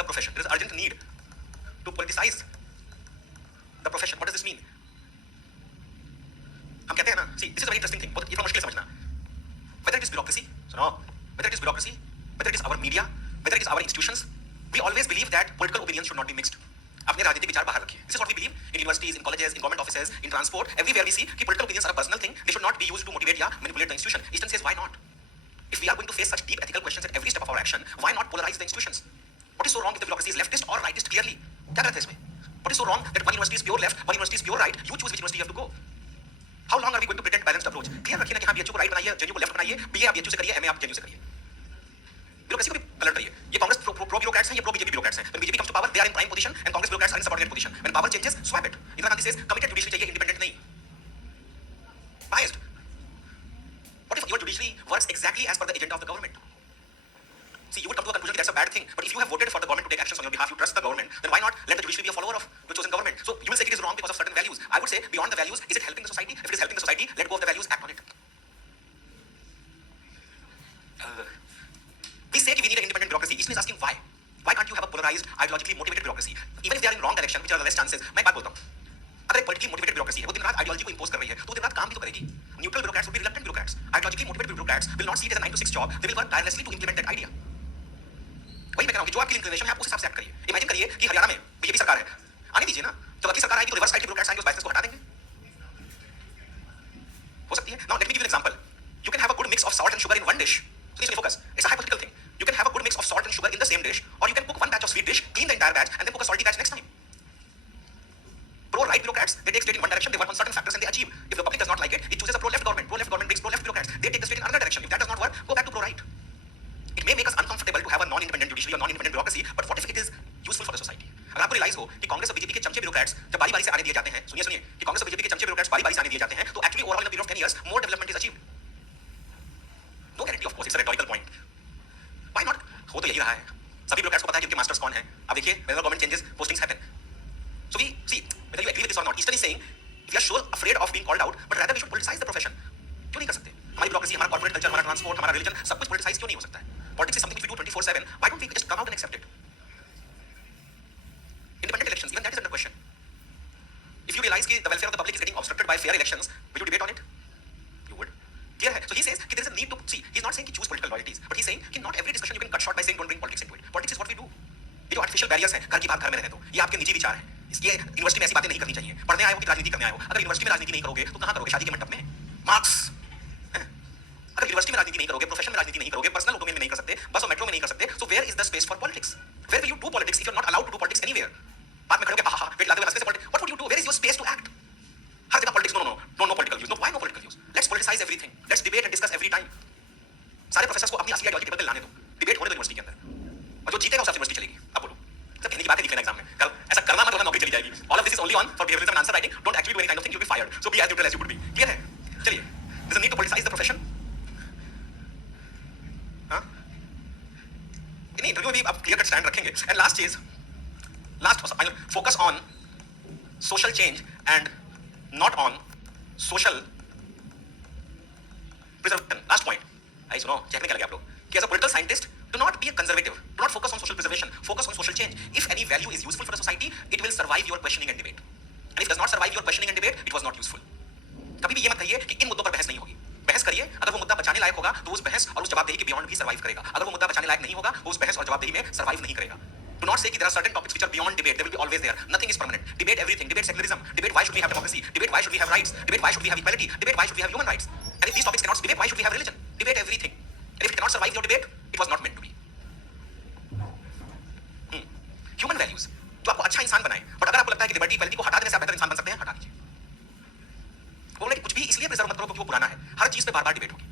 the profession. There is urgent need to politicize the profession. What does this mean? हम कहते हैं ना, see, this is a very interesting thing. बहुत ये थोड़ा मुश्किल समझना. Whether it is bureaucracy, whether it is bureaucracy, whether it is our media, whether it is our institutions, we always believe that political opinions should not be mixed. अपने राजनीतिक विचार बाहर रखिए. This is what we believe in universities, in colleges, in government offices, in transport. Everywhere we see कि political opinions are a personal thing. They should not be used to motivate या manipulate the institution. Eastern says why not? If we are going to face such deep ethical questions at every step of our action, why not polarize the institutions? What is so wrong if the bureaucracy is leftist or rightist clearly? क्या गलत है इसमें? What is so wrong that one university is pure left, one university is pure right? You choose which university you have to go. How long are we going to pretend balanced approach? Clear रखिए ना कि हाँ BHU को right बनाइए, JNU को left बनाइए, BA आप BHU से करिए, MA आप JNU से करिए. Bureaucracy को भी पलट रही है. ये कांग्रेस pro bureaucrats हैं, ये pro BJP bureaucrats हैं. When BJP comes to power, they are in prime position and Congress bureaucrats are in subordinate position. When power changes, swap it. Indira Gandhi says committed judiciary चाहिए, independent नहीं. Biased. What if your judiciary works exactly as per the agenda of the government? See, you would come to a conclusion that that's a bad thing. But if you have voted for the government to take actions on your behalf, you trust the government, then why not let the judiciary be a follower of the chosen government? So you will say it is wrong because of certain values. I would say beyond the values, is it helping the society? If it is helping the society, let go of the values, act on it. We say we need an independent bureaucracy. Eastern is asking why. Why can't you have a polarized, ideologically motivated bureaucracy? Even if they are in wrong direction, which are the less chances. मैं एक बात बोलता हूँ. अगर एक politically motivated bureaucracy है, वो दिन रात ideology को impose कर रही है, तो वो दिन रात काम भी तो करेगी. Neutral bureaucrats would be reluctant bureaucrats. Ideologically motivated bureaucrats will not see it as a 9 to 6 job. They will work tirelessly to implement that idea. वही मैं कह रहा हूँ कि जो आपकी इंक्लिनेशन है आप उस हिसाब से एक्ट करिए. इमेजिन करिए कि हरियाणा में बीजेपी सरकार है. आने दीजिए ना. जब अगली सरकार आएगी तो रिवर्स साइड के ब्यूरोक्रेट्स आएंगे, उस बाइसेंस को हटा देंगे. हो सकती है. Now let me give you an example. You can have a good mix of salt and sugar in one dish. So listen, focus. It's a hypothetical thing. You can have a good mix of salt and sugar in the same dish, or you can cook one batch of sweet dish, clean the entire batch, and then cook a salty batch next time. Pro-right bureaucrats, they take state in one direction, they work on certain factors and they achieve. If the public does not like it, it chooses a pro-left government. Pro-left government brings pro-left bureaucrats. They take the state in another direction. If that does not work, go back to pro-right. It may make us uncomfortable to have a non-independent judiciary or non-independent bureaucracy, but what if it is useful for the society? अगर आपको realise हो कि कांग्रेस और BJP के चमचे bureaucrats जब बारी-बारी से आने दिए जाते हैं, सुनिए कि कांग्रेस और बीजेपी के चमचे ब्यूरोक्रेट्स बारी-बारी से आने दिए जाते हैं, तो actually overall in the period of 10 years more development is achieved. No guarantee, of course, it's a rhetorical point. Why not? हो तो यही रहा है. सभी ब्यूरोक्रेट्स को पता है कि उनके मास्टर्स कौन हैं. अब देखिए, whenever government changes, postings happen. So we see whether you agree with this or not. Eastern is saying we are so afraid of being called out, but rather we should politicize the profession. क्यों नहीं कर सकते? हमारी bureaucracy, हमारा corporate culture, हमारा transport, हमारा religion, सब कुछ politicize क्यों नहीं हो सकता है? Politics is something which we do 24/7. Why don't we just come out and accept it? Independent elections, even that is under question. If you realize that the welfare of the public is getting obstructed by fair elections, will you debate on it? You would. Clear है? So he says that there is a need to see. He's not saying कि choose political loyalties, but he's saying कि not every discussion you can cut short by saying don't bring politics into it. Politics is what we do. ये जो artificial barriers हैं, घर की बात घर में रहने दो. ये आपके निजी विचार हैं. ये यूनिवर्सिटी में ऐसी बातें नहीं करनी चाहिए. पढ़ने आए हो कि राजनीति करने आए हो. अगर यूनिवर्सिटी में राजनीति नहीं करोगे तो कहाँ करोगे? शादी के मंडप में? मार्क्स. अगर यूनिवर्सिटी में राजनीति नहीं करोगे, प्रोफेशन में राजनीति नहीं करोगे, पर्सनल डोमेन में नहीं कर सकते, बस और मेट्रो में नहीं कर सकते, so where is the space for politics? Where will you do politics if you're not allowed to do politics anywhere? बाद में खड़े होकर हा वेट लाते हुए हंसते politics. What would you do? Where is your space to act? हर जगह politics. No political views. No, why no political views? Let's politicize everything. Let's debate and discuss every time. सारे professors को अपनी असली ideology table पे लाने दो. Debate होने दो यूनिवर्सिटी के अंदर. और जो जीतेगा उसे यूनिवर्सिटी चलेगी. अब बोलो. सब कहने की बात है लिखना एग्जाम में. कल ऐसा करना मत वरना नौकरी चली जाएगी. All of this is only on for behaviorism and answer writing. Don't actually do any kind of thing. You'll be fired. So be as neutral as you could be. Clear है? चलिए. There's a need to politicize the profession. हाँ? In interview में भी आप clear cut stand रखेंगे. And last focus on social change and not on social preservation. Last point. आई सुनो, check नहीं कर लगे आप लोग. कि as a political scientist, do not be a conservative. Do not focus on social preservation. Focus on social change. If any value is useful for the society, it will survive your questioning and debate. And if it does not survive your questioning and debate, it was not useful. कभी भी ये मत कहिए कि इन मुद्दों पर बहस नहीं होगी. बहस करिए. अगर वो मुद्दा बचाने लायक होगा, तो उस बहस और उस जवाबदेही के बियॉन्ड भी सर्वाइव करेगा. अगर वो मुद्दा बचाने लायक नहीं होगा, वो उस बहस और जवाबदेही में सर्वाइव नहीं करेगा. Do not say that there are certain topics which are beyond debate. They will be always there. Nothing is permanent. Debate everything. Debate secularism. Debate why should we have democracy. Debate why should we have rights. Debate why should we have equality. Debate why should we have human rights. And if these topics cannot debate, why should we have religion? Debate everything. And if it cannot survive your debate, it was not meant to be. Human values. जो आपको अच्छा इंसान बनाए. But अगर आपको लगता है कि लिबर्टी इक्वालिटी को हटा देने से आप बेहतर इंसान बन सकते हैं, हटा दीजिए. वो बोले कि कुछ भी इसलिए प्रिजर्व मत करो क्योंकि वो पुराना है. हर चीज पे बार-बार डिबेट होगी.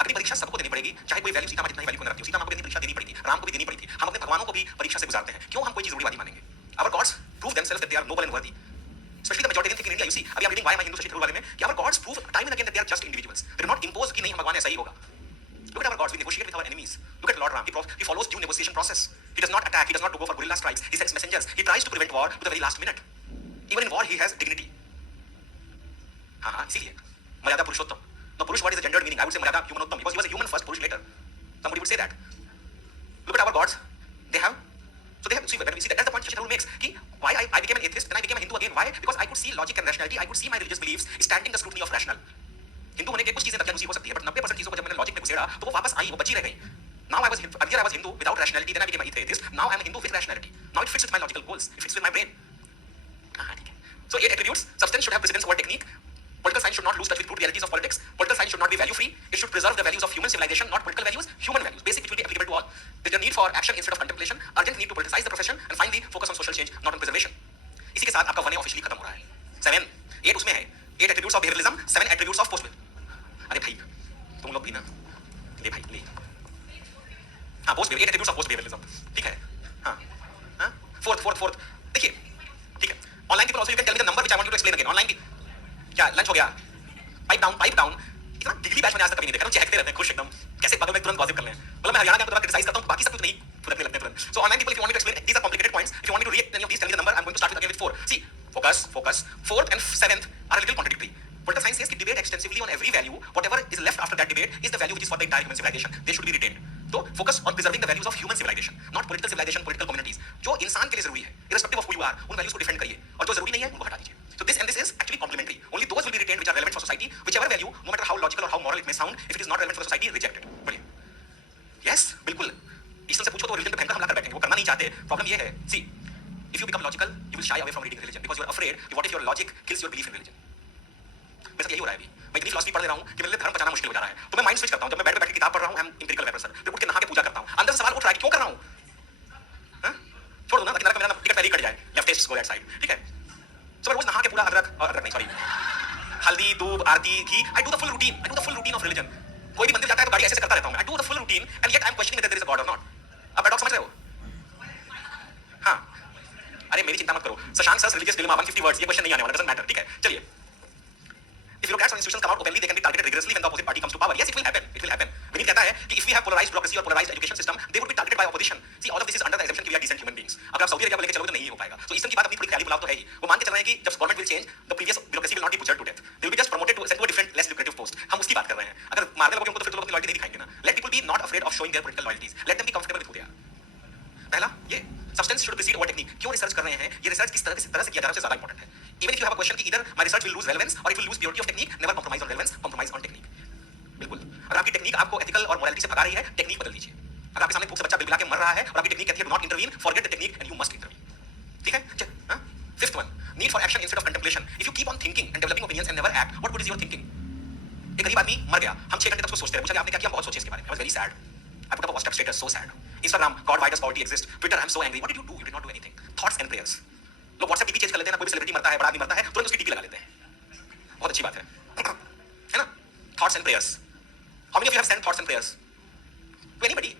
अगली परीक्षा सबको देनी पड़ेगी. चाहे कोई वैल्यू सीता माँ जितना ही वैल्यू को न रखती हो. सीता माँ को भी परीक्षा देनी पड़ी थी. राम को भी देनी पड़ी थी. हम अपने भगवानों को भी परीक्षा से गुजारते हैं. क्यों हम कोई चीज रूढ़िवादी मानेंगे? Our gods prove themselves that they are noble and worthy. Especially the majority think in India. You see, अभी I'm reading Why My Hindu Society वाले में कि our gods prove time and again that they are just individuals. They do not impose कि नहीं हम भगवान ऐसा ही होगा. Look at our gods. We negotiate with our enemies. Look at Lord Ram. He follows due negotiation process. He does not attack. He does not go for guerrilla strikes. He sends messengers. He tries to prevent war to the very last minute. Even in war, he has dignity. हाँ इसीलिए मर्यादा पुरुषोत्तम. No, Purush, what is the gendered meaning? I would say Maryada Humanottam, because he was a human first, Purush later. Somebody would say that. Look at our gods. They have could see logic and rationality, I could see my religious beliefs standing the scrutiny of rational. Hindu होने के कुछ चीजें दकियानुसी हो सकती है, but 90% चीजों को जब मैंने लॉजिक में घुसेड़ा तो वो वापस आई, वो बची रह गई. Now I was earlier I was Hindu without rationality, then I became an atheist. Now I am Hindu with rationality. Now it fits with my logical goals. It fits with my brain. So 8 attributes. Substance should have precedence over technique. Political science should not lose touch with brute realities of politics. Political science should not be value free. It should preserve the values of human civilization, not political values, human values. Basic, it will be applicable to all. There is a need for action instead of contemplation. Urgent need to politicize the profession. And finally, focus on social change, not on preservation. इसी के साथ आपका 1A officially खत्म हो रहा है. 7, 8 उसमें है. 8 attributes of behavioralism, 7 attributes of post. अरे भाई, तुम लोग भी ना. ले भाई, ले. हाँ, post 8 attributes of post behavioralism. ठीक है. हाँ. हाँ. Fourth. देखिए. ठीक है. Online people also you can tell me the number which I want you to explain again. Online भी. क्या लंच हो गया? Pipe down. इतना डिग्री बैच मैंने आज तक कभी नहीं देखा. हम चहकते रहते हैं, खुश एकदम. कैसे बगल में तुरंत गॉसिप कर लें. मतलब मैं हरियाणा में तो क्रिटिसाइज करता हूँ, बाकी सब कुछ नहीं फुदकने लगते हैं तुरंत. So online people, if you want me to explain, these are complicated points. If you want me to react any of these, tell me the number. I'm going to start with again with 4. See, focus. 4th and 7th are a little contradictory. Political science says कि debate extensively on every value. Whatever is left after that debate is the value which is for the entire human civilization. They should be retained. So focus on preserving the values of human civilization, not political civilization, political communities. जो इंसान के लिए जरूरी है, irrespective of who you are, उन values को defend करिए. और जो जरूरी नहीं है, उनको हटा दीजिए. So this and this is actually complementary. Only those will be retained which are relevant for society. Whichever value, no matter how logical or how moral it may sound, if it is not relevant for the society, reject it. बढ़िया. Yes, बिल्कुल. ईश्वर से पूछो तो religion पे भयंकर हमला कर बैठेंगे. वो करना नहीं चाहते. Problem ये है. See, if you become logical, you will shy away from reading religion because you are afraid that what if your logic kills your belief in religion. मेरे साथ यही हो रहा है अभी. मैं इतनी फिलॉसफी पढ़ ले रहा हूँ कि मेरे लिए धर्म बचाना मुश्किल हो जा रहा है. तो मैं माइंड स्विच करता हूँ. जब मैं बेड पे बैठ के किताब पढ़ रहा हूँ, I'm empirical vapor sir. फिर उठ के नहा के पूजा करता हूँ. अंदर से सवाल उठ रहा है कि क्यों कर रहा हूँ? छोड़ दो ना, ताकि मेरा टिकट पहले ही कट जाए. Leftist go that side. ठीक है. So मैं रोज नहा के पूरा अदरक नहीं, सॉरी, हल्दी, दूब, आरती, घी. I do the full routine of religion. कोई भी मंदिर जाता है तो गाड़ी ऐसे करता रहता हूँ मैं. I do the full routine and yet I am questioning whether there is a God or not. अब पैराडॉक्स समझ रहे हो? हाँ. अरे मेरी चिंता मत करो. Shashank sir religious dilemma 150 words, ये क्वेश्चन नहीं आने वाला. Doesn't matter. ठीक है, चलिए. If bureaucrats or institutions come out openly, they can be targeted rigorously when the opposite party comes to power. Yes, it will happen. Vineet कहता है कि if we have polarized bureaucracy or polarized education system, they would be targeted by opposition. See, all of this is under the assumption कि we are decent human beings. अगर आप Saudi अरब को लेकर चलोगे तो नहीं हो पाएगा. So ईस्टर्न की बात अपनी थोड़ी ख्याली पुलाव तो है ही. वो मान के चल रहे हैं कि जब government will change, the previous bureaucracy will not be butchered to death. They will be just promoted to sent to a different, less lucrative post. हम उसकी बात कर रहे हैं. अगर मारने लगोगे उनको तो फिर तो लोग अपनी लॉयल्टी नहीं दिखाएंगे ना. Let people be not afraid of showing their political loyalties. Let them be comfortable with who they are. पहला ये substance should precede over technique. क्यों रिसर्च कर रहे हैं? ये रिसर्च किस तरह से किया जा रहा है उससे ज्यादा इंपॉर्टेंट है. Even if you have a question कि either my research will lose relevance or it will lose purity of technique, never compromise on relevance, compromise on technique. बिल्कुल. अगर आपकी टेक्निक आपको एथिकल और मोरालिटी से भगा रही है, टेक्निक बदल दीजिए. अगर आपके सामने भूख से बच्चा बिलबिला के मर रहा है और आपकी टेक्निक कहती है do not intervene, forget the technique and you must intervene. ठीक है? हाँ? 5th one, need for action instead of contemplation. If you keep on thinking and developing opinions and never act, what good is your thinking? एक गरीब आदमी मर गया, हम 6 घंटे तक उसको सोचते रहे. पूछा कि आपने क्या किया? हम बहुत सोचे इसके बारे में. I was very sad. I put up a WhatsApp status, so sad. Instagram, God, why does poverty exist? Twitter, I'm so angry. What did you do? You did not do anything. Thoughts and prayers. लोग WhatsApp DP change कर लेते हैं ना. कोई भी celebrity मरता है, बड़ा आदमी मरता है, तुरंत उसकी DP लगा लेते हैं. बहुत अच्छी बात है. है ना? Thoughts and prayers. How many of you have sent thoughts and prayers to anybody?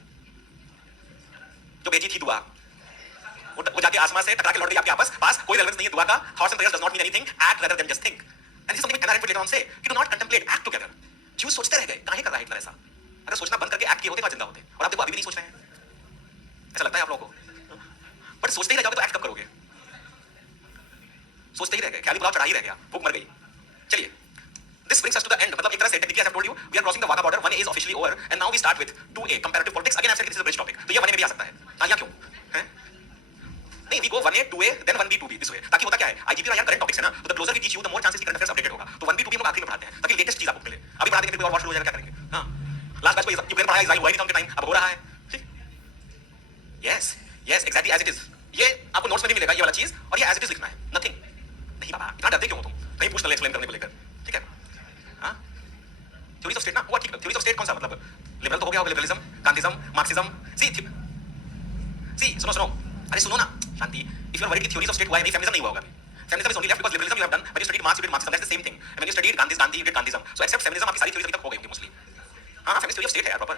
जो भेजी थी दुआ, वो जाके आसमान से टकरा के लौट गई आपके पास. कोई रेलेवेंस नहीं है दुआ का. Thoughts and prayers does not mean anything. Act rather than just think. And this is something Hannah Arendt later on say. You do not contemplate, act together. Jews सोचते रह गए. काहे कर रहा है हिटलर ऐसा? अगर सोचना बंद करके एक्ट किए होते तो जिंदा होते. और आप देखो अभी भी नहीं सोच रहे हैं. ऐसा लगता है आप लोगों को? बट सोचते ही रह जाओगे तो एक्ट कब करोगे? सोचते ही रह गए. ख्याली पुलाव चढ़ा ही रह गया. भूख मर गई. चलिए. This brings us to the end. मतलब एक तरह से technically as I told you, we are crossing the Wagah border. 1A is officially over, and now we start with 2A, comparative politics. Again, I've said this is a bridge topic. तो ये 1A में भी आ सकता है. तालियां क्यों? हैं? नहीं, we go 1A, 2A, then 1B, 2B this way. ताकि होता क्या है? IGP का यार करंट टॉपिक्स है ना. तो the closer we teach you, the more chances की करंट अफेयर्स अपडेटेड होगा. तो 1B, 2B हम लोग आखिरी में पढ़ाते हैं, ताकि लेटेस्ट चीज आपको मिले. अभी पढ़ा देंगे फिर और वॉश हो जाएगा, क्या करेंगे? हाँ. लास्ट बैच को यूक्रेन पढ़ाया, इजराइल हुआ ही नहीं था उनके टाइम. अब हो रहा है. ठीक? Yes, exactly as it is. ये आपको नोट्स में नहीं मिलेगा ये वाला चीज, और ये as it is लिखना है. Nothing. नहीं बाबा, इतना डरते क्यों हो तुम? कहीं पूछ ले एक्सप्लेन करने को लेकर. ठीक है? हाँ? थ्योरीज ऑफ स्टेट ना, वो ठीक है. थ्योरीज ऑफ स्टेट कौन सा मतलब? लिबरल तो हो गया, लिबरलिज्म, कांटिज्म, मार्क्सिज्म. सी सुनो. अरे सुनो ना, Shanti. If you are worried theories of state, why नहीं फेमिनिज्म नहीं हुआ होगा अभी. Feminism is only left because liberalism you have done. When you studied Marx, you did Marxism. That's the same thing. And when you studied Gandhi, you did Gandhism. So except feminism, आपकी सारी theories अभी तक हो गई होंगी mostly. हाँ, feminist theory of state है यार proper.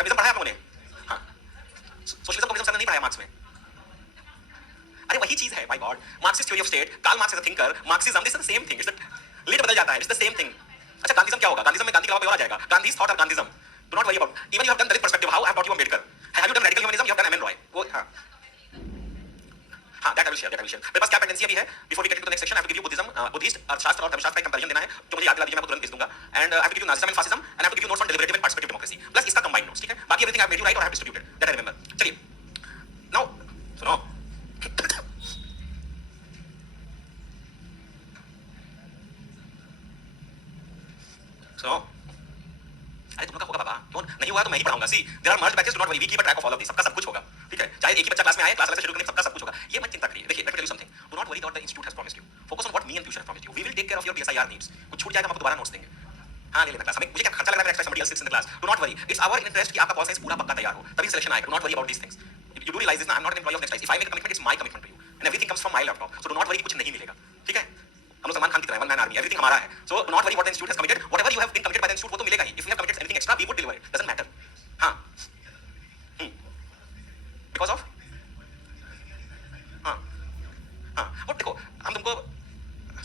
Feminism पढ़ा है आप लोगों ने? हाँ. Socialism, communism सर ने नहीं पढ़ाया मार्क्स में. अरे वही चीज है, by God. Marxist theory of state. Karl Marx is a thinker. Marxism, this is the same thing. It's the lit बदल जाता है. It's the same thing. अच्छा, Gandhism क्या होगा? Gandhism में गांधी के अलावा कोई और आ जाएगा. Gandhi's thought of Gandhism. Do not worry about. Even you have done Dalit perspective. How I have taught you Ambedkar. Have you done radical humanism? You have done M.N. Roy. वो हाँ. हाँ, that I will share. मेरे पास क्या pendency अभी है? Before we get into the next section, I have to give you Buddhism, Buddhist अर्थशास्त्र और धर्मशास्त्र का कंपैरिजन देना है. जो मुझे याद दिला दीजिए, मैं आपको तुरंत भेज दूंगा. And I have to give you Nazism and Fascism, and I have to give you notes on deliberative and participative democracy. Plus इसका combined notes, ठीक है? बाकी everything I have made you write or I have distributed. That I remember. चलिए. Now, सुनो. नहीं पढ़ाऊंगा. See, there are merged batches, do not worry, we keep a track of all of these. सबका सब कुछ होगा, ठीक है. चाहे एक ही बच्चा क्लास में आए, क्लास अलग से शुरू करने, सबका सब कुछ होगा. ये मत चिंता करिए. देखिए, let me tell you something. Do not worry about the institute has promised you. Focus on what me and future have promised you. We will take care of your PSIR needs. कुछ छूट जाएगा हम आपको दोबारा notes देंगे. हाँ ले लेना क्लास. हमें मुझे क्या खर्चा लग रहा है extra somebody else sits in the class. Do not worry. It's our interest कि आपका पॉल साइंस पूरा पक्का तैयार हो. तभी सिलेक्शन आएगा. Do not worry about these things. You do realize this, I'm not an employee of Nextwise. If I make a commitment, it's my commitment to you, and everything comes from my laptop. So do not worry, कुछ नहीं मिलेगा, ठीक है? हम लोग सलमान खान की तरह one man army, everything हमारा है. So do not worry what the institute has committed. Whatever you have been committed by the institute, वो तो मिलेगा ही. If we have committed anything extra, we would deliver it. Doesn't matter. हाँ. Because of हाँ हाँ. और देखो, हम तुमको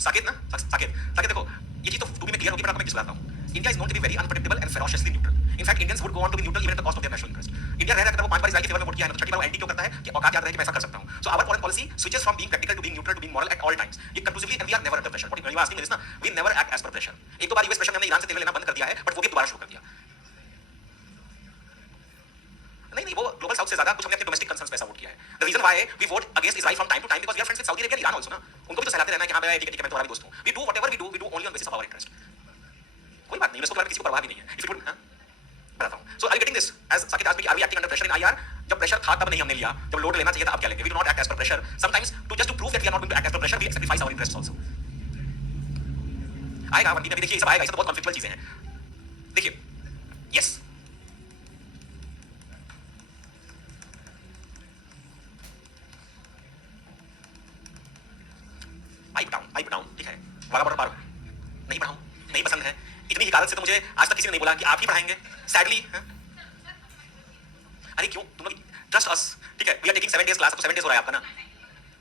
साकेत ना साकेत देखो, ये चीज तो टू बी में क्लियर होगी, पर आपको मैं किस बताता हूँ. India is known to be very unpredictable and ferociously neutral. In fact, Indians would go on to be neutral even at the cost of their national interest. India रह रहा है, वो 5 बार इसराइल के फेवर में वोट किया है, तो 30 बार वो एंटी क्यों करता है कि औकात याद रहे कि मैं ऐसा कर सकता हूँ. So our foreign policy switches from being practical to being neutral to being moral at all times. ये conclusively, and we are never under pressure. What you are asking is ना, we never act as per pressure. एक दो बार US pressure में हमने Iran से तेल लेना बंद कर दिया है, but वो भी दोबारा शुरू कर दिया. नहीं वो ग्लोबल साउथ से ज्यादा कुछ हमने अपने डोमेस्टिक कंसर्न्स पे ऐसा वोट किया है. The reason why we vote against Israel from time to time because we are friends with Saudi Arabia and Iran also ना. उनको भी तो सहलाते रहना है कि हाँ भाई ठीक है मैं तुम्हारा भी दोस्त हूँ. We do whatever we do only on basis of our interest. कोई बात नहीं, इसको किसी को परवाह भी नहीं है. If it would, हाँ बताता हूँ. So are you getting this? As Saket asked me, are we acting under pressure in IR? जब प्रेशर था तब नहीं हमने लिया, जब लोड लेना चाहिए था अब क्या लेंगे? We do not act as per pressure. Sometimes to prove that we are not going to act as per pressure, we sacrifice our interests also. आएगा वंडी में भी देखिए, सब आएगा. इससे तो बहुत कॉन्फ्लिक्चुअल चीजें हैं. देखिए, yes. पाइप डाउन, ठीक है. वाला बॉर्डर पार नहीं पढ़ाऊं, नहीं पसंद है. इतनी हिकारत से तो मुझे आज तक किसी ने नहीं बोला कि आप ही पढ़ाएंगे. सैडली, अरे क्यों तुम लोग ट्रस्ट अस, ठीक है. We are taking 7 days class, तो 7 days हो रहा है आपका ना.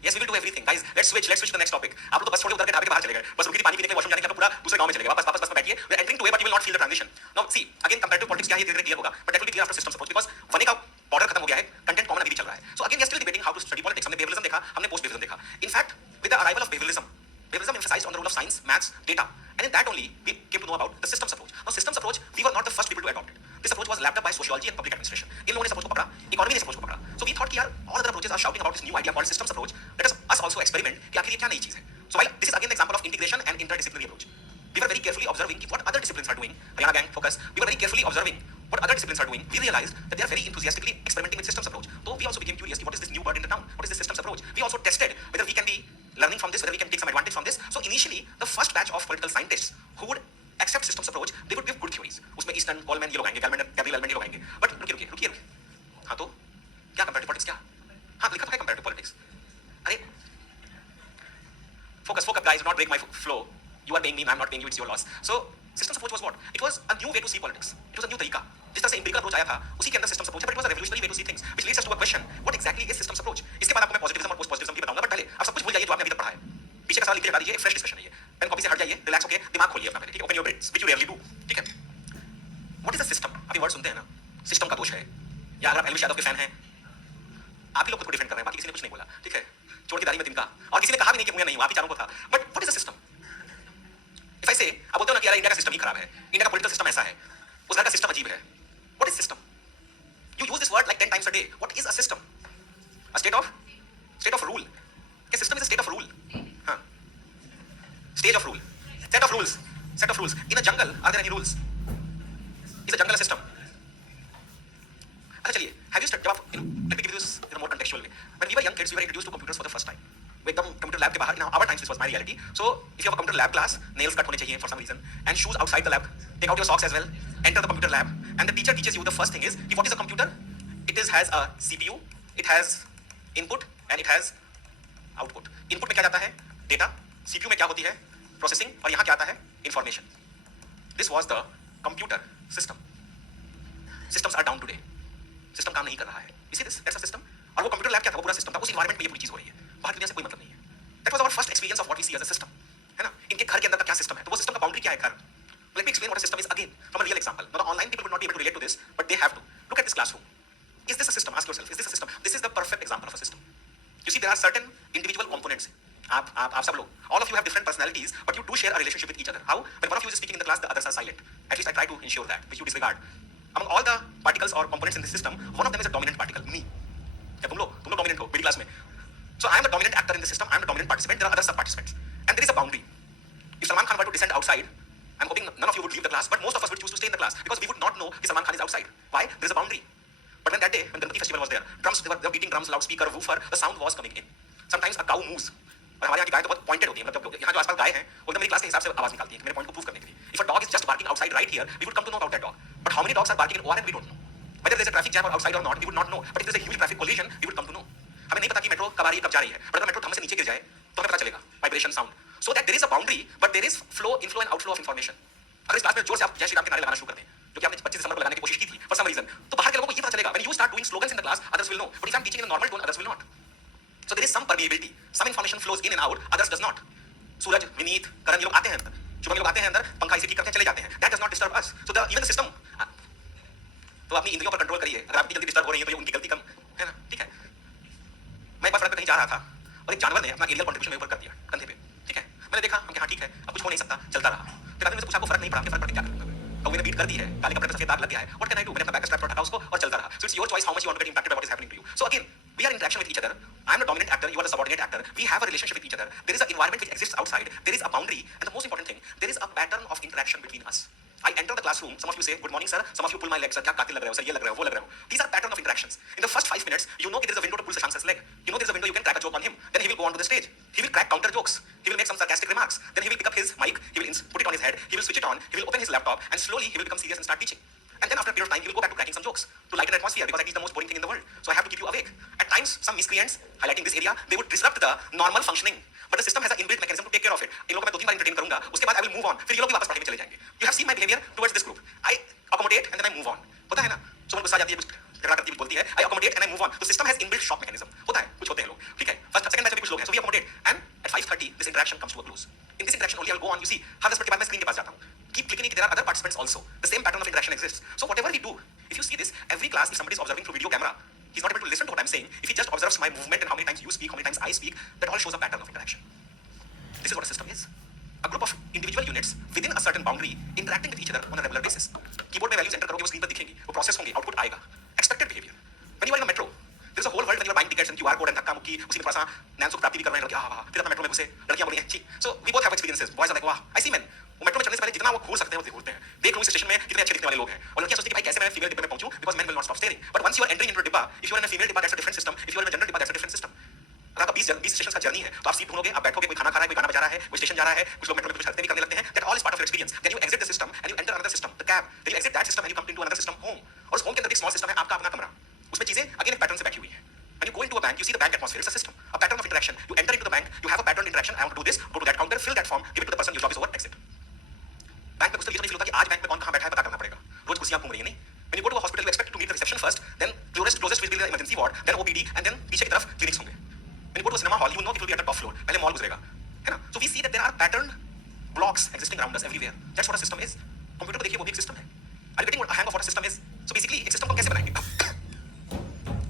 Yes, we will do everything, guys. Let's switch to the next topic. आप लोग तो बस छोड़ के उतर के ढाबे के बाहर चले गए. बस रुकी थी पानी पीने के लिए, वॉशरूम जाने के लिए, पूरा दूसरे गांव में चले गए. वापस में बैठिए. We are entering to a, but you will not feel the transition. Now see, again comparative politics क्या है, धीरे-धीरे क्लियर होगा. But that will be clear after systems approach because वने का बॉर्डर खत्म हो गया है, कंटेंट कॉमन अभी भी चल रहा है. So again we are still debating how to study politics. हमने behaviorism देखा, हमने post behaviorism देखा. In fact, with the arrival of behaviorism emphasized on the role of science, maths, data, and in that only we came to know about the systems approach. Now systems approach, we were not the first people to adopt it. This approach was lapped up by sociology and public administration. इन लोगों ने इस approach को पकड़ा, economy ने इस approach को पकड़ा. So we thought कि यार all other approaches are shouting about this new idea called systems approach. Let us also experiment कि आखिर ये क्या नई चीज है. So while this is again the example of integration and interdisciplinary approach, we were very carefully observing what other disciplines are doing. Haryana gang, focus. We were very carefully observing what other disciplines are doing. We realized that they are very enthusiastically experimenting with systems approach. So we also became curious. What is this new bird in the town? What is this systems approach? We also tested whether we can be learning from this, whether we can take some advantage from this. So initially, the first batch of political scientists who would accept systems approach, they would give good theories. उसमें Easton, Coleman ये लोग आएंगे, Gabriel Allman ये लोग आएंगे. But रुकिए. हाँ तो क्या comparative politics क्या? हाँ लिखा तो है comparative politics. अरे focus guys, do not break my flow. You are paying me, I'm not paying you, it's your loss. So systems approach was what? It was a new way to see politics. It was a new तरीका. जिस तरह से empirical approach आया था, उसी के अंदर systems approach है, but it was a revolutionary way to see things, which leads us to a question: what exactly is systems approach? इसके बाद आपको मैं positivism और post-positivism भी बताऊंगा, but पहले आप सब कुछ भूल जाइए जो आपने अभी तक पढ़ा है. पीछे का सवाल लिख के हटा दीजिए, एक fresh discussion है ये. पेन कॉपी से हट जाइए, relax होके दिमाग खोलिए अपना पहले, ठीक है? Open your brains, which you rarely do, ठीक है? What is a system? आप ये वर्ड सुनते हैं ना, सिस्टम का दोष है, या अगर आप एलवी यादव के फैन हैं, आप ही लोग खुद को डिफेंड कर रहे हैं, बाकी किसी ने कुछ नहीं बोला, ठीक है? छोड़ के दारी में तिनका, और किसी ने कहा भी नहीं कि मुझे नहीं हुआ, आप ही चारों को था. But what is a system? If I से, आप बोलते हो ना कि यार इंडिया का सिस्टम ही खराब है, इंडिया का पॉलिटिकल सिस्टम ऐसा है, उस घर का सिस्टम अजीब है. What is system? You use this word like 10 times a day. What is a system? A state of rule. क्या system is a state of rule? हाँ. Stage of rule. Set of rules. In a jungle, are there any rules? Is a jungle a system? अच्छा चलिए, have you studied? Let me give you this in a more contextual way. When we were young kids, we were introduced to computers for the first time. वो एकदम computer lab के बाहर. In our times, this was my reality. So, if you have a computer lab class, nails cut होने चाहिए for some reason, and shoes outside the lab. Take out your socks as well. Enter the computer lab, and the teacher teaches you. The first thing is, what is a computer? It has a CPU, it has input, and it has output. Input में क्या जाता है? Data. CPU में क्या होती है? Processing. और यहाँ क्या आता है? Information. This was the computer system. Systems are down today. System काम नहीं कर रहा है. इसी दिस दैट्स अ सिस्टम. और वो कंप्यूटर लैब क्या था? वो पूरा सिस्टम था. उस एनवायरनमेंट में ये पूरी चीज हो रही है. बाहर की दुनिया से कोई मतलब नहीं है. That was our first experience of what we see as a system, है ना? इनके घर के अंदर का क्या सिस्टम है, तो वो सिस्टम का बाउंड्री क्या है घर. Let me explain what a system is again from a real example. Now online people would not be able to relate to this, but they have to. Look at this classroom. Is this a system? Ask yourself, is this a system? This is the perfect example of a system. You see there are certain individual components. आप सब लोग, all of you have different personalities, but you do share a relationship with each other. How? When one of you is speaking in the class, the others are silent. At least I try to ensure that, which you disregard. Among all the particles or components in this system, one of them is a dominant particle, me. क्या तुम लोग dominant हो मेरी class में. So I am the dominant actor in the system. I am the dominant participant. There are other sub-participants, and there is a boundary. If Salman Khan were to descend outside, I'm hoping none of you would leave the class, but most of us would choose to stay in the class because we would not know if Salman Khan is outside. Why? Why? There is a boundary. But when that day, when Ganpati festival was there, drums, they were beating drums, loudspeaker, woofer, the sound was coming in. Sometimes a cow moves. और हमारे यहाँ की गाय तो बहुत pointed होती है, मतलब यहाँ जो आसपास गाय है वो एकदम मेरी क्लास के हिसाब से आवाज निकालती है मेरे पॉइंट को प्रूव करने के लिए. If a dog is just barking outside right here, we would come to know about that dog. But how many dogs are barking in OR and we don't know. Whether there is a traffic jam or outside or not, we would not know. But if there is a huge traffic collision, we would come to know. हमें नहीं पता कि metro कब आ रही है, कब जा रही है. But अगर मेट्रो थम से नीचे गिर जाए तो हमें पता चलेगा. Vibration sound. So that there is a boundary, but there is inflow and outflow of information. अगर इस क्लास में जोर से आप जय श्री राम के नारे लगाना शुरू कर दें, जो कि आपने 25 दिसंबर को लगाने की कोशिश की थी for some reason, तो बाहर के लोगों को ये पता चलेगा. When you start doing slogans in the class, others will know. But if I'm teaching in a normal tone, others will not. So there is some permeability. Some information flows in and out, others does not. सूरज, विनीत, करण ये लोग आते हैं अंदर, शुभम ये लोग आते हैं अंदर, पंखा इसे ठीक करते हैं चले जाते हैं. That does not disturb us. So even the system. तो अपनी इंद्रियों पर कंट्रोल करिए. अगर आपकी जल्दी डिस्टर्ब हो रही है तो ये उनकी गलती कम है ना, ठीक है. मैं एक बार सड़क पे कहीं जा रहा था और एक जानवर ने अपना एरियल कंट्रीब्यूशन मेरे ऊपर कर दिया कंधे पे, ठीक है. मैंने देखा हम हाँ ठीक है, अब कुछ हो नहीं सकता, चलता रहा. फिर आदमी ने पूछा आपको फर्क नहीं पड़ा, फर्क पड़ के क्या करूंगा. कौवे ने बीट कर दी है, काले कपड़े पे सफेद दाग लग गया है, व्हाट कैन आई डू. मैंने अपना बैक स्ट्रैप हटा उसको और चलता रहा. So it's your choice how much you want to get impacted by what is happening to you. So again, we are in interaction with each other. I am the dominant actor, you are the subordinate actor. We have a relationship with each other. There is an environment which exists outside. There is a boundary, and the most important thing, there is a pattern of interaction between us. I enter the classroom. Some of you say good morning sir. Some of you pull my leg sir. क्या कातिल लग रहे हो sir, ये लग रहे हो, वो लग रहे हो. These are pattern of interactions. In the first 5 minutes, you know that there is a window to pull Shashank's leg. You know there is a window you can crack a joke on him. Then he will go on to the stage. He will crack counter jokes. He will make some sarcastic remarks. Then he will pick up his mic. He will put it on his head. He will switch it on. He will open his laptop and slowly he will become serious and start teaching. And then after a period of time, he will go back to cracking some jokes to lighten the atmosphere because that is the most boring thing in the world. So I have to keep you awake. At times, some miscreants highlighting this area, they would disrupt the normal functioning. But the system has an inbuilt mechanism to take care of it. इन लोगों को मैं 2-3 बार entertain करूँगा, उसके बाद I will move on. फिर ये लोग भी वापस पढ़ाई में चले जाएंगे. You have seen my behavior towards this group. I accommodate and then I move on. होता है ना? सुमन गुस्सा आ जाती है, कुछ झगड़ा करती है, बोलती है. I accommodate and I move on. The system has inbuilt shock mechanism. होता है, कुछ होते हैं लोग, ठीक है. First, second batch में भी कुछ लोग हैं. So we accommodate. And at 5:30, this interaction comes to a close. In this interaction only I will go on. You see, half 10 minute के बाद मैं screen के पास जाता हूँ. Keep clicking it. There are other participants also. The same pattern of interaction exists. So whatever we do, if you see this, every class, if somebody is observing through video camera, he's not able to listen to what I'm saying. If he just observes my movement and how many times you speak, how many times I speak, that all shows a pattern of interaction. This is what a system is. A group of individual units within a certain boundary interacting with each other on a regular basis. Keyboard में values enter करोगे वो screen पर दिखेंगी, वो process होंगे, output आएगा. Expected behavior. When you are in a metro, there is a whole world when you are buying tickets and QR code and धक्का मुक्की, उसी में थोड़ा सा नैन सुख प्राप्ति भी कर रहे हैं लड़के, हाँ हाँ, फिर अपना metro में घुसे, लड़कियां बोली अच्छी. So we both have experiences. Boys are like वाह, I see men. वो मेट्रो में चलने से पहले जितना वो घूर सकते हैं वो घूरते हैं. देख लो इस स्टेशन में कितने अच्छे दिखने वाले लोग हैं. और लड़कियां सोचती हैं कि भाई कैसे मैं फीमेल डिब्बे में पहुंचूं, because men will not stop staring. But once you are entering into a डिब्बा, if you are in a female डिब्बा, that's a different system. If you are in a general डिब्बा, that's a different system. अगर आपका 20 station का journey है तो आप seat ढूंढोगे, आप बैठोगे, कोई खाना खा रहा है, कोई गाना बजा रहा है, कोई स्टेशन जा रहा है, कुछ लोग मेट्रो में कुछ हरकतें भी करने लगते हैं. That all is part of your experience. Then you exit the system and you enter another system, the cab. Then you exit that system and you come into another system, home. और उस home के अंदर एक small system है, आपका अपना कमरा. उसमें चीजें again एक पैटर्न से बैठी हुई हैं. When you go into a bank, you see the bank atmosphere. It's a system, a pattern of interaction. You enter into the bank, you have a pattern interaction. I want to do this, go to that counter, fill that form, give it to the person, your job is over, exit. Bank में कुछ तो ये तो नहीं feel होता कि आज bank में कौन कहाँ बैठा है पता करना पड़ेगा. रोज कुर्सियां घूम रही हैं नहीं. When you go to a hospital, you expect to meet the reception first, then closest will be the emergency ward, then OPD, and then पीछे की तरफ clinics होंगे. When you go to a cinema hall, you know it will be at the top floor. पहले mall गुजरेगा, है ना? So we see that there are patterned blocks existing around us everywhere. That's what a system is. Computer को देखिए वो भी एक system है. Are you getting a hang of what a system is? So basically एक system को कैसे बनाएंगे?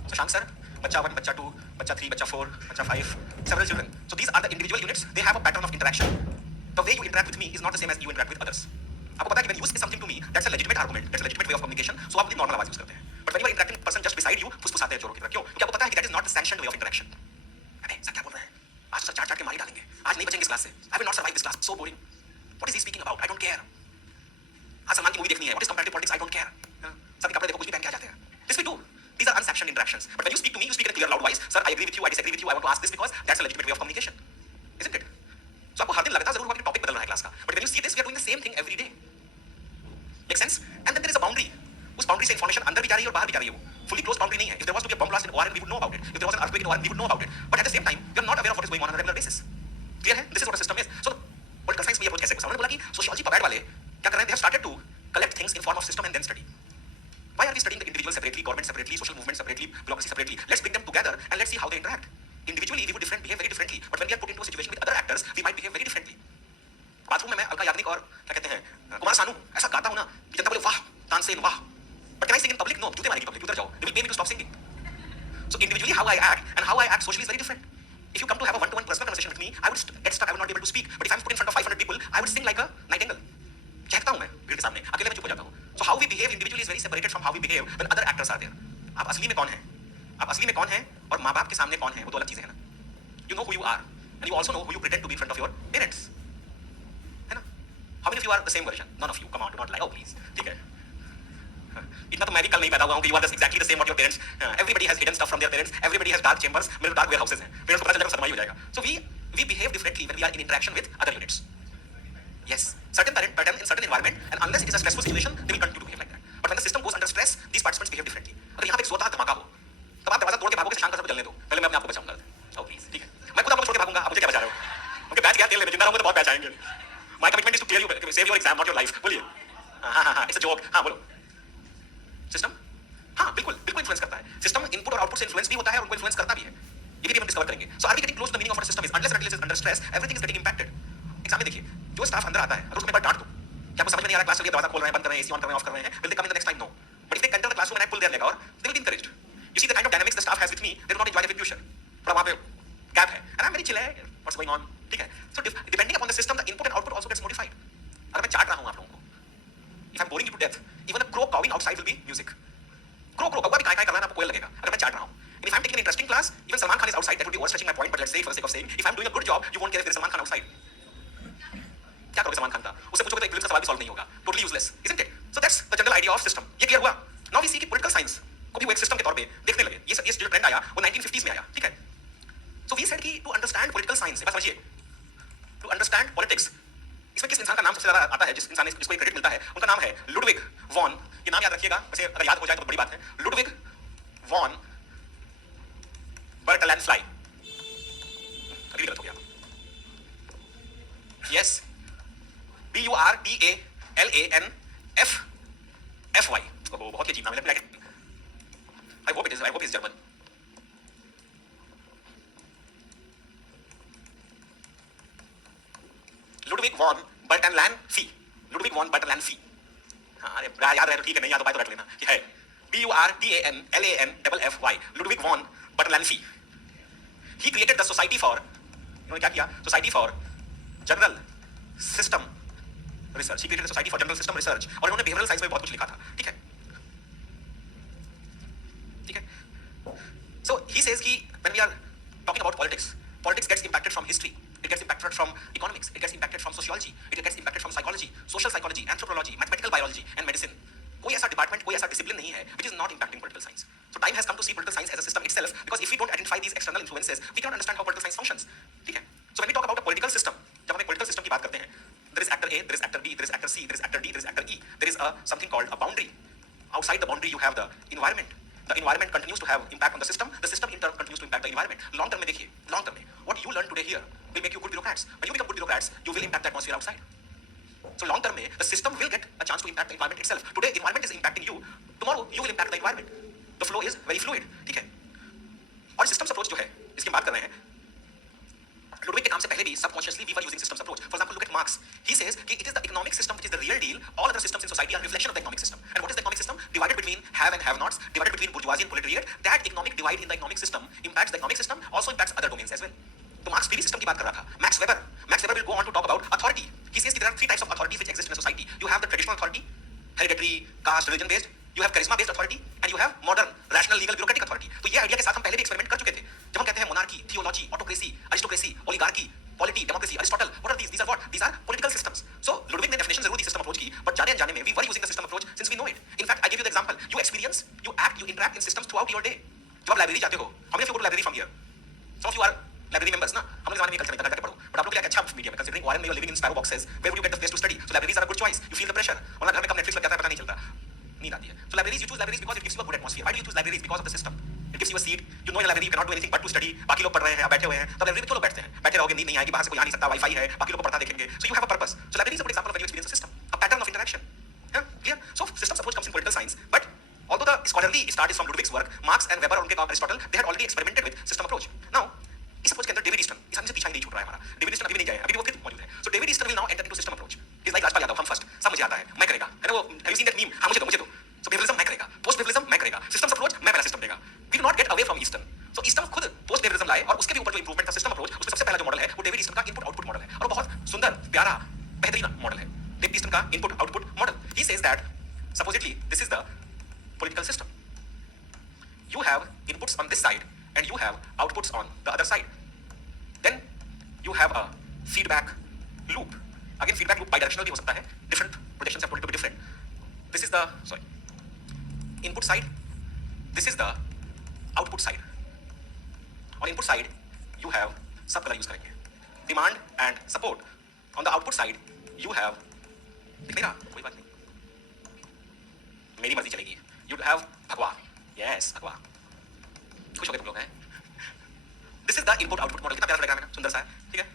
So Shank sir, बच्चा 1, बच्चा 2, बच्चा 3, बच्चा 4, बच्चा 5, several children. So these are the individual units. They have a pattern of interaction. The way you interact with me is not the same as you interact with others. आपको पता है कि when you say something to me, that's a legitimate argument, that's a legitimate way of communication. So आप अपनी normal आवाज use करते हैं. But when you are interacting with person just beside you, फुसफुसाते हैं जोरों की तरह. क्यों? क्योंकि आपको पता है कि that is not the sanctioned way of interaction. अरे सर क्या बोल रहे हैं? आज तो सर चाट चाट के मार ही डालेंगे. आज नहीं बचेंगे इस क्लास से. I will not survive this class. So boring. What is he speaking about? I don't care. आज सलमान की मूवी देखनी है. What is comparative politics? I don't care. सभी कपड़े देखो कुछ भी पहन के आ जाते हैं. This we do. These are unsanctioned interactions. But when you speak to me, you speak in a clear, loud voice. Sir, I agree with you. I disagree with you. I want to ask this because that's a legitimate way of communication, isn't it? So आपको हर दिन लगता है जरूर कि topic बदल रहा है class का. But when you see this, we are doing the same thing every day. Make sense? And then there is a boundary. उस boundary से information अंदर भी जा रही है और बाहर भी जा रही है वो. Fully closed boundary नहीं है. If there was to be a bomb blast in OR, we would know about it. If there was an earthquake in OR, we would know about it. But at the same time, we are not aware of what is going on a regular basis. Clear है? This is what a system is. So political science में ये approach कैसे? उन्होंने बोला कि sociology पढ़ाने वाले क्या कर रहे हैं? They have started to collect things in form of system and then study. Why are we studying the individual separately, government separately, social movement separately, bureaucracy separately? Let's bring them together and let's see how they interact. Individually, we would behave very differently. But when we are put into a situation with other actors, we might behave very differently. Bathroom में मैं अलका याग्निक और क्या कहते हैं कुमार सानू ऐसा गाता हूँ ना कि जनता बोले वाह तानसेन वाह. But can I sing in public? No. जूते मारेगी public. उधर जाओ. They will pay me to stop singing. So individually, how I act and how I act socially is very different. If you come to have a one-to-one personal conversation with me, I would get stuck. I would not be able to speak. But if I'm put in front of 500 people, I would sing like a nightingale. चहकता हूँ मैं भीड़ के सामने. अकेले में चुप हो जाता हूँ. So how we behave individually is very separated from how we behave when other actors are there. आप असली में कौन हैं? आप असली में कौन हैं और माँ बाप के सामने कौन हैं? वो दो अलग चीजें हैं ना. You know who you are, and you also know who you pretend to be in front of your parents. है ना? How many of you are the same version? None of you. Come on, do not lie. Oh please. ठीक है. इतना तो मैं भी कल नहीं पैदा हुआ हूँ कि you are just exactly the same what your parents. Everybody has hidden stuff from their parents. Everybody has dark chambers. मेरे तो dark warehouses हैं. Parents को पता चलेगा सदमा ही हो जाएगा. So we behave differently when we are in interaction with other units. Yes, certain parent pattern in certain environment, and unless it is a stressful situation, they will continue to behave like that. But when the system goes under stress, these participants behave differently. अगर यहाँ पे एक जोरदार धमाका हो, तब आप दरवाजा तोड़ के भागोगे, शांत कर सबको जलने दो. पहले मैं अपने आप को बचाऊंगा. Oh please, ठीक है. मैं खुद आपको छोड़ के भागूंगा. आप मुझे क्या बचा रहे हो? उनके बैच क्या तेल लेने जिंदा रहूंगा तो बहुत बैच आएंगे. My commitment is to clear you, save your exam, not your life. बोलिए. हाँ, it's a joke. हाँ बोलो. सिस्टम हाँ बिल्कुल बिल्कुल इन्फ्लुएंस करता है. सिस्टम इनपुट और आउटपुट से इन्फ्लुएंस भी होता है और उनको इन्फ्लुएंस करता भी है. ये भी हम डिस्कवर करेंगे. So are we getting close to the meaning of our system is unless and until it is under stress everything is getting impacted. Exam में देखिए जो स्टाफ अंदर आता है अगर उसमें एक बार डांट दो क्या आपको समझ में नहीं आ रहा क्लास चल रही है दरवाजा खोल रहे हैं बंद कर रहे हैं एसी ऑन कर रहे हैं ऑफ कर रहे हैं will they come in the next time no but if they enter the classroom and pull their leg और they will be encouraged. You see the kind of dynamics the staff has with me they will not enjoy the future. थोड़ा वहां पे gap है and I'm very chill है what's going on ठीक है. So depending upon the system the input and output also gets modified. अगर मैं चाट रहा हूं आप लोगों को if I'm boring you to death even a crow cawing outside will be music. Crow कौवा भी काय काय कर रहा है आपको कोयल लगेगा अगर मैं चाट रहा हूं. And if I'm taking an interesting class, even Salman Khan is outside. That would be overstretching my point, but let's say for the sake of saying, if I'm doing a good job, you won't care if there is Salman Khan outside. क्या करोगे सलमान खान का? उससे पूछोगे तो एक film का सवाल भी सॉल्व नहीं होगा. Totally useless, isn't it? So that's the general idea of system. ये क्लियर हुआ? Now we see कि political science को भी वो एक सिस्टम के तौर पे देखने लगे. ये जो ट्रेंड आया वो 1950s में आया, ठीक है? So we said कि to understand political science, बात समझिए. To understand politics, इसमें किस इंसान का नाम सबसे ज्यादा आता है जिसको ये क्रेडिट मिलता है? उनका नाम है लुडविग वॉन. ये नाम याद रखिएगा. वैसे अगर याद हो जाए तो बड़ी बात है. Ludwig von Bertalanffy. अभी गलत हो गया. Yes. BURTALANFFY. वो बहुत ही अजीब नाम है. I hope it is German. Ludwig von Bertalanffy. Ludwig von Bertalanffy. हाँ याद रहे तो ठीक है नहीं याद हो पाए तो रख लेना. क्या है? BURTALANFFY. Ludwig von Bertalanffy. He created the Society for इन्होंने क्या किया? Society for General System Research. He created the Society for General System Research. और इन्होंने behavioral science में बहुत कुछ लिखा था. ठीक है? ठीक है? So he says कि when we are talking about politics, politics gets impacted from history. It gets impacted from economics. It gets impacted from sociology. It gets impacted from psychology, social psychology, anthropology, mathematical biology, and medicine. कोई ऐसा department कोई ऐसा discipline नहीं है which is not impacting political science. So time has come to see political science as a system itself because if we don't identify these external influences, we cannot understand how political science functions. ठीक है? So when we talk about a political system, जब हम एक political system की बात करते हैं, there is actor A, there is actor B, there is actor C, there is actor D, there is actor E. There is something called a boundary. Outside the boundary you have the environment. The environment continues to have impact on the system. The system in turn continues to impact the environment. Long term में देखिए, long term में what you learn today here will make you good bureaucrats. When you become good bureaucrats, you will impact the atmosphere outside. So long term में the system will get a chance to impact the environment itself. Today environment is impacting you. Tomorrow you will impact the environment. The flow is very fluid. ठीक है? और systems approach जो है इसकी बात कर रहे हैं लुडविग के नाम से पहले भी subconsciously we were using systems approach. For example, look at Marx. He says कि it is the economic system which is the real deal. All other systems in society are a reflection of the economic system. And what is the economic system? Divided between have and have-nots, divided between bourgeoisie and proletariat. That economic divide in the economic system impacts the economic system, also impacts other domains as well. तो marks previous system की बात कर रहा था. Max Weber will go on to talk about authority. He says there are three types of authorities which exist in a society. You have the traditional authority, hereditary, caste, religion based. You have charisma based authority and you have modern, rational, legal, bureaucratic authority. तो ये idea के साथ हम पहले भी experiment कर चुके थे. जब हम कहते हैं monarchy, theology, autocracy, aristocracy, oligarchy, polity, democracy, Aristotle, what are these? These are what? These are political systems. So Ludwig ने डेफिनेशन जरूर दी सिस्टम अप्रोच की, but जाने अनजाने में we were using the system approach since we know it. In fact, I give you the example. You experience, you act, you interact in systems throughout your day. जब आप library जाते हो, how many of you go to library from here? Some of you are library members ना. हम लोग ज़माने में कल चलते जाके पढ़ो. But आप लोग के लिए एक अच्छा मीडियम है. Considering Warren, you are living in sparrow boxes. Where would you get the space to study? So libraries are a good choice. You feel the pressure. और घर में कब Netflix लग जाता है पता नहीं चलता. नींद आती है. So libraries, you choose libraries because it gives you a good atmosphere. Why do you choose libraries? Because of the system. It gives you a seat. You know in a library you cannot do anything but to study. बाकी लोग पढ़ रहे हैं, आप बैठे हुए हैं. तब लाइब्रेरी में क्यों लोग बैठते हैं? बैठे रहोगे नींद नहीं आएगी, बाहर से कोई आ नहीं सकता, वाईफाई है, बाकी लोग पढ़ता देखेंगे. So you have a purpose. So library is a good example of when you experience a system, a pattern of interaction. Yeah, clear? So systems approach comes in political science, but although the scholarly start is from Ludwig's work, Marx and Weber और उनके काम Aristotle, they had already experimented with system approach. Now इस approach के अंदर David Easton इस आदमी से पीछा ही नहीं छूट रहा है हमारा. डेविड ईस्टन अभी भी नहीं गए, अभी भी वो फिर मौजूद है. So David Easton will now enter into system approach. He's like Rajpal Yadav, हम फर्स्ट, सब मुझे आता है, मैं करेगा. है ना वो? Have you seen that meme? हाँ मुझे दो. So behaviorism मैं करेगा, post behaviorism मैं करेगा, systems approach मैं पहला system देगा. We do not get away from Eastern. So Eastern खुद post behaviorism लाए और उसके भी ऊपर जो improvement था system approach, उसमें सबसे पहला जो मॉडल है वो डेविड ईस्टन का इनपुट आउटपुट मॉडल है और बहुत सुंदर प्यारा बेहतरीन मॉडल है डेविड ईस्टन का input output model. He says that supposedly this is the political system. You have inputs on this side and you have outputs on the other side. Then you have a feedback loop. Again feedback loop bidirectional भी हो सकता है. Different projections have told it to be different. This is the input side, this is the output side. On input side, you have सब colour use करेंगे, demand and support. On the output side you have, दिख नहीं रहा, कोई बात नहीं, मेरी मर्जी चलेगी. यू हैव भगवा, यस भगवा, खुश हो गए तुम लोग हैं. This is the input output model. कितना प्यारा लग रहा है, सुंदर सा है, ठीक है,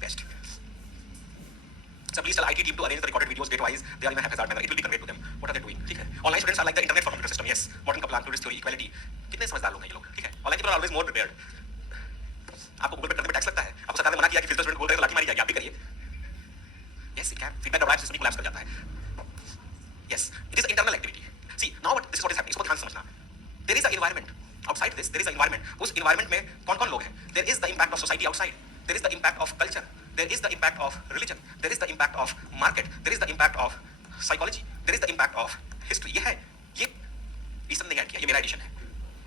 best. So please tell IT team to arrange the recorded videos date-wise. They are in a haphazard manner. It will be conveyed to them. What are they doing? ठीक है. Online students are like the internet for computer system. Yes. Modern का plan, pluralist theory, equality. कितने समझदार लोग हैं ये लोग, ठीक है. Online people are always more prepared. आपको गूगल पे करने में टैक्स लगता है. आपको सरकार ने मना किया कि फिल्टर स्टूडेंट बोल रहे हैं तो लाठी मारी जाएगी. आप भी करिए. Yes, it can. Feedback derives system collapse कर जाता है. Yes, it is an internal activity. See, now this is what is happening. इसको ध्यान से समझना. There is an environment. Outside this, there is an environment. उस environment में कौन-कौन लोग हैं? There is the impact of society outside. There is the impact of culture. There is the impact of religion. There is the impact of market. There is the impact of psychology. There is the impact of history. ये है, ये eastern ने add किया, ये मेरा addition है,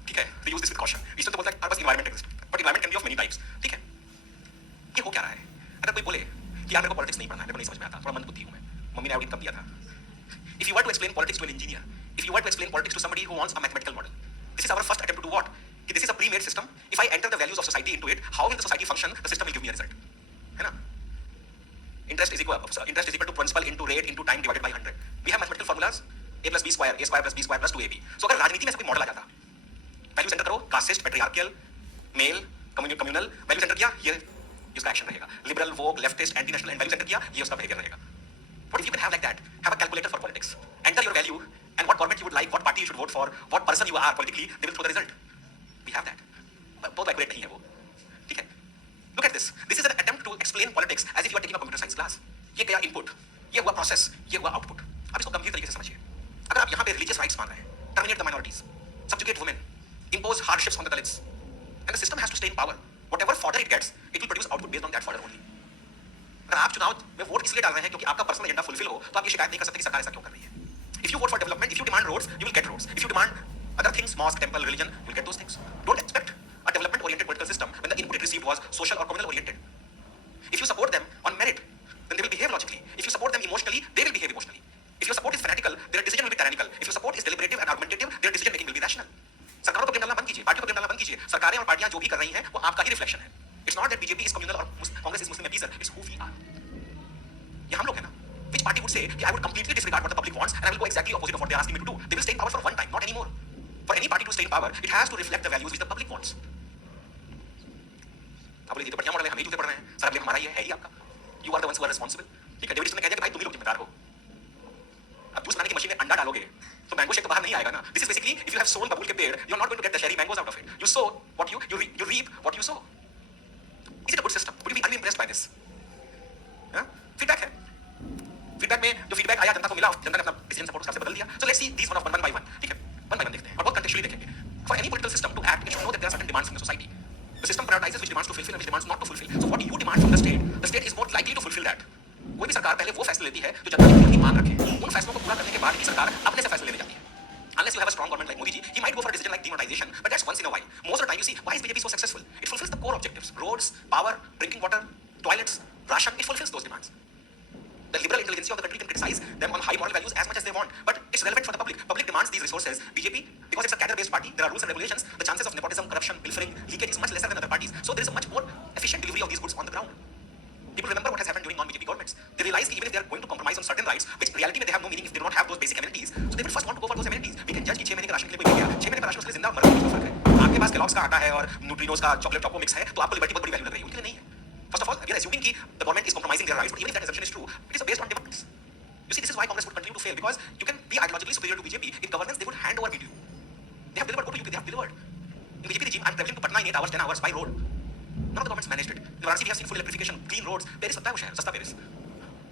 ठीक है. तो use this with caution. Eastern तो बोलता है हमारे पास environment exist, but environment can be of many types, ठीक है. ये हो क्या रहा है? अगर कोई बोले कि यार मेरे को पॉलिटिक्स नहीं पढ़ना है, मेरे को नहीं समझ में आता, थोड़ा मंदबुद्धि हूँ मैं, मम्मी ने आउटिंग कम दिया था. If you were to explain politics to an engineer, if you were to explain politics to somebody who wants a mathematical model, this is our first attempt to do what? कि this is a pre-made system. If I enter the values of society into it, how will the society function? The system will give me a result. है ना? Interest is equal to principal into rate into time divided by 100. We have mathematical formulas. A plus B square, A square plus B square plus 2AB. So अगर राजनीति में ऐसा कोई model आ जाता, value centre करो, casteist, patriarchal, male, communal, value centre किया, ये उसका एक्शन रहेगा. Liberal, woke, leftist, anti national, and value centre किया, ये उसका बिहेवियर रहेगा. What if you can have like that? Have a calculator for politics. Enter your value and what government you would like, what party you should vote for, what person you are politically, they will throw the result. We have that. बहुत accurate नहीं है वो, ठीक है. Look at this. This is an attempt to explain politics as if you are taking a computer science class. ये गया input, ये हुआ process, ये हुआ output. अब इसको गंभीर तरीके से समझिए. अगर आप यहाँ पे religious rights मांग रहे हैं, terminate the minorities, subjugate women, impose hardships on the Dalits, and the system has to stay in power. Whatever fodder it gets, it will produce output based on that fodder only. अगर आप चुनाव में vote इसलिए डाल रहे हैं क्योंकि आपका पर्सनल एजेंडा फुलफिल हो, तो आप ये शिकायत नहीं कर सकते कि सरकार ऐसा क्यों कर रही है. If you vote for development, if you demand roads, you will get roads. If you demand other things, mosque, temple, religion, you will get those things. Don't expect a development-oriented political system when the input it received was social or communal-oriented. If you support them on merit, then they will behave logically. If you support them emotionally, they will behave emotionally. If your support is fanatical, their decision will be tyrannical. If your support is deliberative and argumentative, their decision making will be rational. सरकारों को blame डालना बंद कीजिए, पार्टियों को blame डालना बंद कीजिए. सरकारें और पार्टियां जो भी कर रही हैं, वो आपका ही रिफ्लेक्शन है. It's not that BJP is communal or Congress is Muslim appeaser. It's who we are. ये हम लोग हैं ना. Which party would say कि I would completely disregard what the public wants and I will go exactly opposite of what they are asking me to do? They will stay in power for one time, not anymore. For any party to stay in power, it has to reflect the values which the public wants. आप बोले ये तो बढ़िया model है, हम ही जूते पढ़ रहे हैं, सारा ब्लेम हमारा ही है ही आपका. You are the ones who are responsible. ठीक है, डेविड ने कह दिया कि भाई तुम ही लोग जिम्मेदार हो. अब जूस बनाने की मशीन में अंडा डालोगे तो मैंगो शेक तो बाहर नहीं आएगा ना. This is basically if you have sown बबूल के पेड़, you are not going to get the cherry mangoes out of it. You sow what you reap what you sow. Is it a good system? Would you be impressed by this? Feedback है. Feedback में जो feedback आया जनता को मिला, जनता ने अपना decision support उसका से बदल दिया. So let's see these one by one, ठीक है, वन बाय वन देखते हैं और बहुत कंटेक्चुअली देखेंगे. For any political system to act, it should know that there are certain demands from the society. The system prioritises which demands to fulfil and which demands not to fulfil. So what you demand from the state is more likely to fulfil that. कोई भी सरकार पहले वो फैसले लेती है जो जनता की अपनी मांग रखे. उन फैसलों को पूरा करने के बाद ही सरकार अपने से फैसले लेने जाती है. Unless you have a strong government like Modi ji, he might go for a decision like demonetization, but that's once in a while. Most of the time you see, why is BJP so successful? It fulfills the core objectives: roads, power, drinking water, toilets, ration. It fulfills those demands. The liberal intelligentsia of the country can criticize them on high moral values as much as they want, but it's relevant for the public. Public demands these resources. BJP, because it's a cadre-based party, there are rules and regulations. The chances of nepotism, corruption, pilfering, leakage is much lesser than other parties. So there is a much more efficient delivery of these goods on the ground. People remember what has happened during non-BJP governments. They realize that even if they are going to compromise on certain rights, which in reality में they have no meaning if they do not have those basic amenities, so they will first want to go for those amenities. We can judge कि 6 महीने के ration के लिए कोई मिल गया, 6 महीने का राशन उसके लिए जिंदा मर गया, फर्क है. आपके पास केलॉग्स का आटा है और न्यूट्रिनोज का चॉकलेट चॉको मिक्स है, तो आपको लिबर्टी बहुत बड़ी वैल्यू लग रही है, उनके लिए नहीं है. First of all, we are assuming कि the government is compromising their rights, but even if that assumption is true, it is based on democracy. You see, this is why Congress would continue to fail, because you can be ideologically superior to BJP. In governance, they would hand over to you. They have delivered. Go to UP, they have delivered. In BJP regime, I'm traveling to Patna in 8 hours, 10 hours by road. None of the governments managed it. In Varanasi, we have seen full electrification, clean roads. Paris, पता है वो शहर, सस्ता Paris.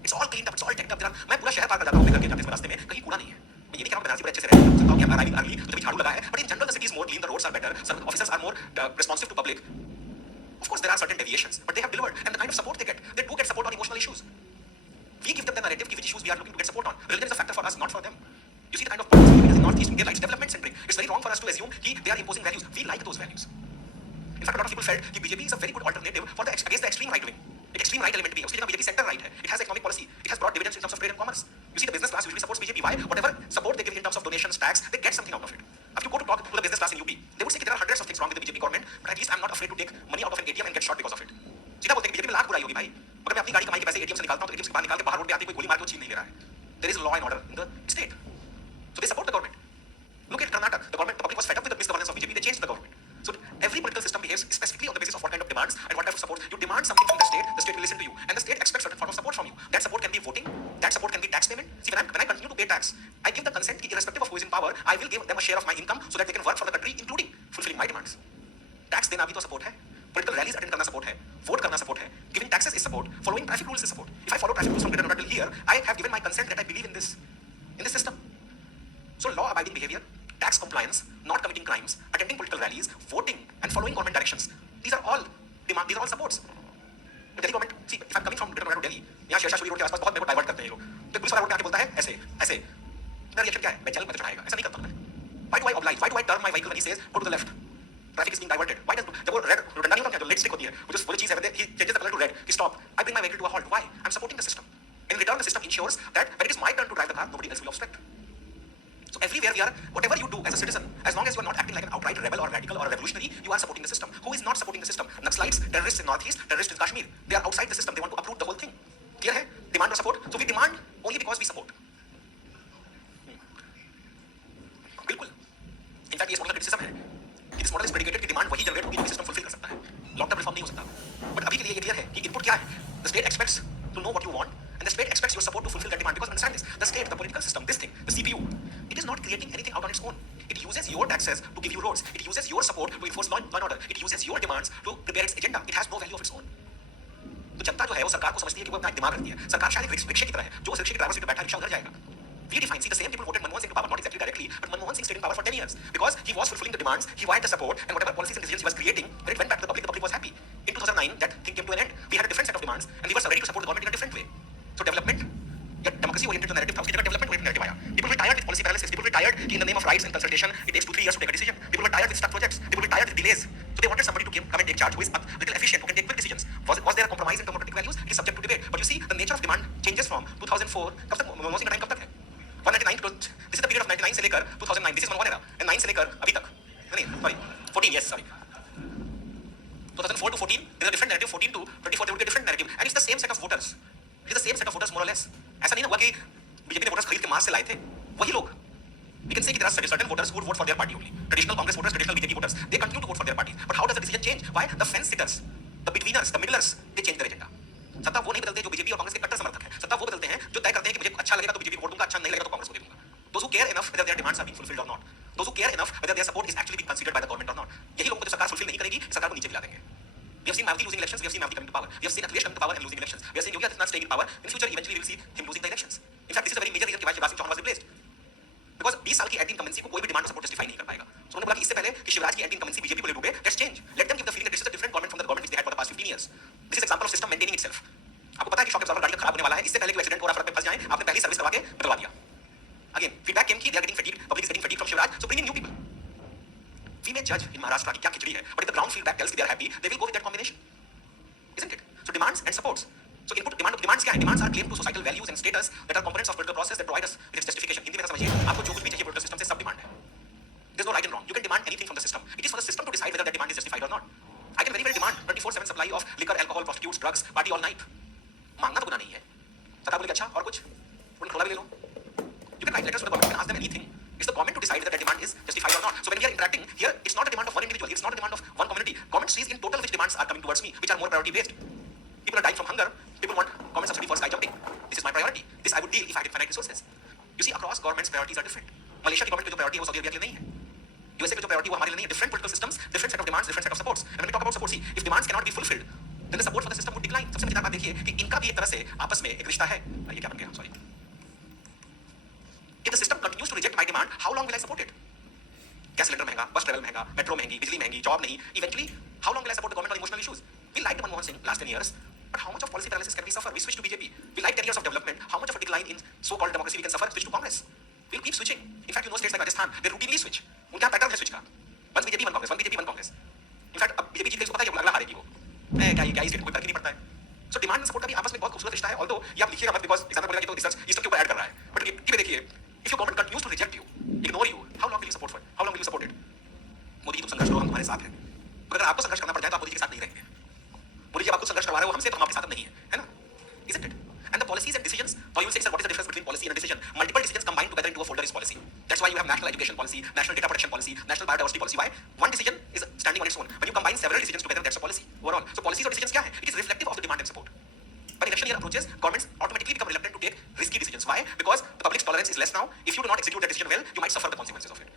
It's all cleaned up, it's all teched up. मैं पूरा शहर पार कर जाता हूँ अपने घर के जाते समय रास्ते में, कहीं कूड़ा नहीं है. मैं ये नहीं कह रहा हूँ बनारसी बड़े अच्छे से रहते हैं, सकता हूँ कि अराइविंग अर्ली तो कभी झाड़ू लगा है, but in general the city is more clean, the roads are better, some officers are more responsive to public. Of course, there are certain deviations, but they have delivered, and the kind of support they do get support on emotional issues. We give them the narrative, which issues we are looking to get support on. Religion is a factor for us, not for them. You see the kind of politics we in Northeast India, it's development centric. It's very wrong for us to assume that they are imposing values. We like those values. In fact, a lot of people felt that BJP is a very good alternative for against the extreme right wing. एक extreme right element भी है, उसकी जगह BJP sector right है. It has economic policy. It has brought dividends in terms of trade and commerce. You see, the business class usually supports BJP. Why? Whatever support they give in terms of donations, tax, they get something out of it. If you go to talk to the business class in UP, they would say that there are hundreds of things wrong with the BJP government, but at least I'm not afraid to take money out of an ATM and get shot because of it. सीधा बोलते हैं कि BJP में लाख बुराई होगी भाई, मगर मैं अपनी गाड़ी कमाई के पैसे ATM से निकालता हूं तो ATM से बाहर निकाल के बाहर रोड पे आते कोई गोली मार के छीन नहीं ले रहा है. There is law and order in the state. So they support the government. Look at Karnataka. The public was fed up with the misgovernance of BJP. They changed the government. So every political system behaves specifically on the basis of what kind of demands and what type of support. You demand something from the state will listen to you, and the state expects certain form of support from you. That support can be voting. That support can be tax payment. See, when I continue to pay tax, I give the consent, irrespective of who is in power, I will give them a share of my income so that they can work for the country, including fulfilling my demands. Tax देना भी तो support है. Political rallies attend करना support है. Vote करना support है. Giving taxes is support. Following traffic rules is support. If I follow traffic rules from Greater Noida till here, I have given my consent that I believe in this system. So law-abiding behavior, tax compliance, not committing crimes, attending political rallies, voting, and following government directions. These are all demand. These are all supports. The Delhi government. See, if I'm coming from Greater Noida to Delhi, यहाँ Sher Shah road के आसपास बहुत मेरे को divert करते हैं ये लोग. तो पुलिस वाला रोड पे आके बोलता है ऐसे ऐसे. मेरा रिएक्शन क्या है? मैं चल मैं तो चढ़ाएगा. ऐसा नहीं करता मैं. Why do I oblige? Why do I turn my vehicle when he says go to the left? Traffic is being diverted. Why does जब वो रेड डंडा नहीं होता क्या जो लेट स्टिक होती है वो जो चीज़ है he changes the color to red. He stop. I bring my vehicle to a halt. Why? I'm supporting the system. In return, the system ensures that when it is my turn to drive the car, nobody else will obstruct. So everywhere we are, whatever you do as a citizen, as long as you are not acting like an outright rebel or radical or a revolutionary, you are supporting the system. Who is not supporting the system? Naxalites, terrorists in Northeast, terrorists in Kashmir. They are outside the system. They want to uproot the whole thing. Clear है? Demand or support? So we demand only because we support. बिल्कुल. In fact, ये model का criticism है. This model is predicated कि demand वही generate होगी जो system fulfill कर सकता है. Long term reform नहीं हो सकता. But अभी के लिए ये clear है कि input क्या है? The state expects to know what you want, and the state expects your support to fulfill that demand. Because understand this: the state, the political system, this thing, the CPU. It is not creating anything out on its own. It uses your taxes to give you roads. It uses your support to enforce law and order. It uses your demands to prepare its agenda. It has no value of its own. तो जनता जो है वो सरकार को समझती है कि वो अपना दिमाग रखती है. सरकार शायद एक रिक्शे की तरह है जो उस रिक्शे के ड्राइवर सीट पे बैठा रिक्शा उधर जाएगा. We define. See, the same people voted Manmohan Singh to power, not exactly directly, but Manmohan Singh stayed in power for 10 years because he was fulfilling the demands, he wanted the support, and whatever policies and decisions he was creating, when it went back to the public was happy. In 2009, that thing came to an end. We had a different set of demands, and we were ready to support the government in a different way. So development, yet democracy-oriented narrative था, उसकी जगह development-oriented narrative आया. People were tired with policy paralysis. People were tired in the name of rights and consultation, it takes 2-3 years to take a decision. People were tired with stuck projects. People were tired with delays. So they wanted somebody to come and take charge who is a little efficient, who can take quick decisions. Was there a compromise in terms of political values? It is subject to debate. But you see, the nature of demand changes from 2004. कब तक मनमोहन सिंह का time कब तक है? 199 to this is the period of 99 से लेकर 2009. This is Manmohan era. And 9 से लेकर अभी तक. नहीं, sorry, 14. Yes, sorry. 2004 to 14, there is a different narrative. 14 to 24, there will be a different narrative. And it's the same set of voters. It is the same set of voters more or less. ऐसा नहीं ना हुआ कि BJP ने voters खरीद के मास से लाए थे. वही लोग. We can say that there are certain voters who would vote for their party only. Traditional Congress voters, traditional BJP voters, they continue to vote for their parties. But how does the decision change? Why? The fence sitters, the betweeners, the middlers, they change their agenda. सत्ता वो नहीं बदलते जो BJP और कांग्रेस के कट्टर समर्थक हैं. सत्ता वो बदलते हैं जो तय करते हैं कि मुझे अच्छा लगेगा तो बीजेपी को वोट दूंगा, अच्छा नहीं लगेगा तो कांग्रेस को दे दूंगा. Those who care enough whether their demands are being fulfilled or not. Those who care enough whether their support is actually being considered by the government or not. यही लोगों को जो सरकार fulfill नहीं करेगी, सरकार को नीचे गिरा देंगे. We have seen Mayawati losing elections. We have seen Mayawati coming to power. We have seen Akhilesh coming to power and losing elections. We have seen Yogi Adityanath staying in power. In future, eventually, we will see him losing the elections. In fact, this is a very major reason why Shivraj Singh Chauhan was replaced. Because 20 साल की anti इनकमेंसी को कोई भी demand support justify नहीं कर पाएगा. So उन्होंने बोला कि इससे पहले कि शिवराज की एंटी इनकमेंसी बीजेपी को ले डूबे, let's change. Let them give the feeling that this is a different government from the government which they had for the past 15 years. This is example of system maintaining itself. आपको पता है कि shock absorber गाड़ी का खराब होने वाला है, इससे पहले कि एक्सीडेंट हो रहा सड़क पे फंस जाए, आपने पहली सर्विस करवा के बदलवा दिया. Again, feedback came कि they are getting fatigued, public is getting fatigued from Shivraj, so bring in new people. We may judge in Maharashtra कि क्या खिचड़ी है, but if the ground feedback tells कि they are happy, they will go with that combination. Isn't it? So demands and supports. So input demands क्या है? Demands are claim to societal values and status that are components of political process that provide us with its justification. Hindi में समझिए, आपको जो कुछ भी चाहिए political system से सब demand है. There's no right and wrong. You can demand anything from the system. It is for the system to decide whether that demand is justified or not. I can very well demand 24/7 supply of liquor, alcohol, prostitutes, drugs, party all night. मांगना तो गुनाह नहीं है. सरकार बोलेगी अच्छा और कुछ, उन्हें थोड़ा भी ले लो. You can write letters to the government and ask them anything. It's the government to decide whether that demand is justified or not. So when we are interacting here, it's not a demand of one individual. It's not a demand of one community. Government sees in total which demands are coming towards me, which are more priority based. People are dying from hunger. People want government subsidy for sky jumping. This is my priority. This I would deal if I had infinite resources. You see, across governments, priorities are different. Malaysia की government की जो priority है वो Saudi Arabia के लिए नहीं है. USA की जो priority वो हमारे लिए नहीं है. Different political systems, different set of demands, different set of supports. And when we talk about support, see, if demands cannot be fulfilled, then the support for the system would decline. सबसे मजेदार बात देखिए कि इनका भी एक तरह से आपस में एक रिश्ता है. ये क्या बन गया? Sorry. If the system continues to reject my demand, how long will I support it? Gas cylinder महंगा, bus travel महंगा, metro महंगी, बिजली महंगी, job नहीं. Eventually, how long will I support the government on emotional issues? We liked Manmohan Singh last 10 years, but how much of policy paralysis can we suffer? We switch to BJP. We like 10 years of development. How much of a decline in so-called democracy we can suffer? Switch to Congress. We'll keep switching. In fact, you know states like Rajasthan, they routinely switch. उनका pattern है switch का. Once BJP, one Congress. One BJP, one Congress. In fact, अब BJP जीत गई, उसको पता है कि अगला हारेगी वो. क्या ही स्टेट कोई फर्क ही नहीं पड़ता है. सो डिमांड एंड सपोर्ट का भी आपस में बहुत खूबसूरत रिश्ता है, ऑल्दो ये आप लिखिएगा मत बिकॉज एग्जाम में बोलेगा कि तो रिसर्च इस सब के ऊपर ऐड कर रहा है, बट ये देखिए if your government continues to reject you, ignore you, how long will you support for, how long will you support it? Modi ji तुम संघर्ष करो, हम तुम्हारे साथ हैं। अगर आपको संघर्ष करना पड़ जाए तो आप मोदी जी के साथ नहीं रहेंगे। मोदी जी आपको संघर्ष करवा रहे हो हमसे, तो हम आपके साथ नहीं है ना? Isn't it? And the policies and decisions, or you will say, sir, what is the difference between policy and a decision? Multiple decisions combined together into a folder is policy. That's why you have national education policy, national data protection policy, national biodiversity policy. Why? One decision is standing on its own. When you combine several decisions together, that's a policy overall. So policies or decisions क्या है? It is reflective of the demand and support. When election year approaches, governments automatically become reluctant to take risky decisions. Why? Because the public's tolerance is less now. If you do not execute that decision well, you might suffer the consequences of it.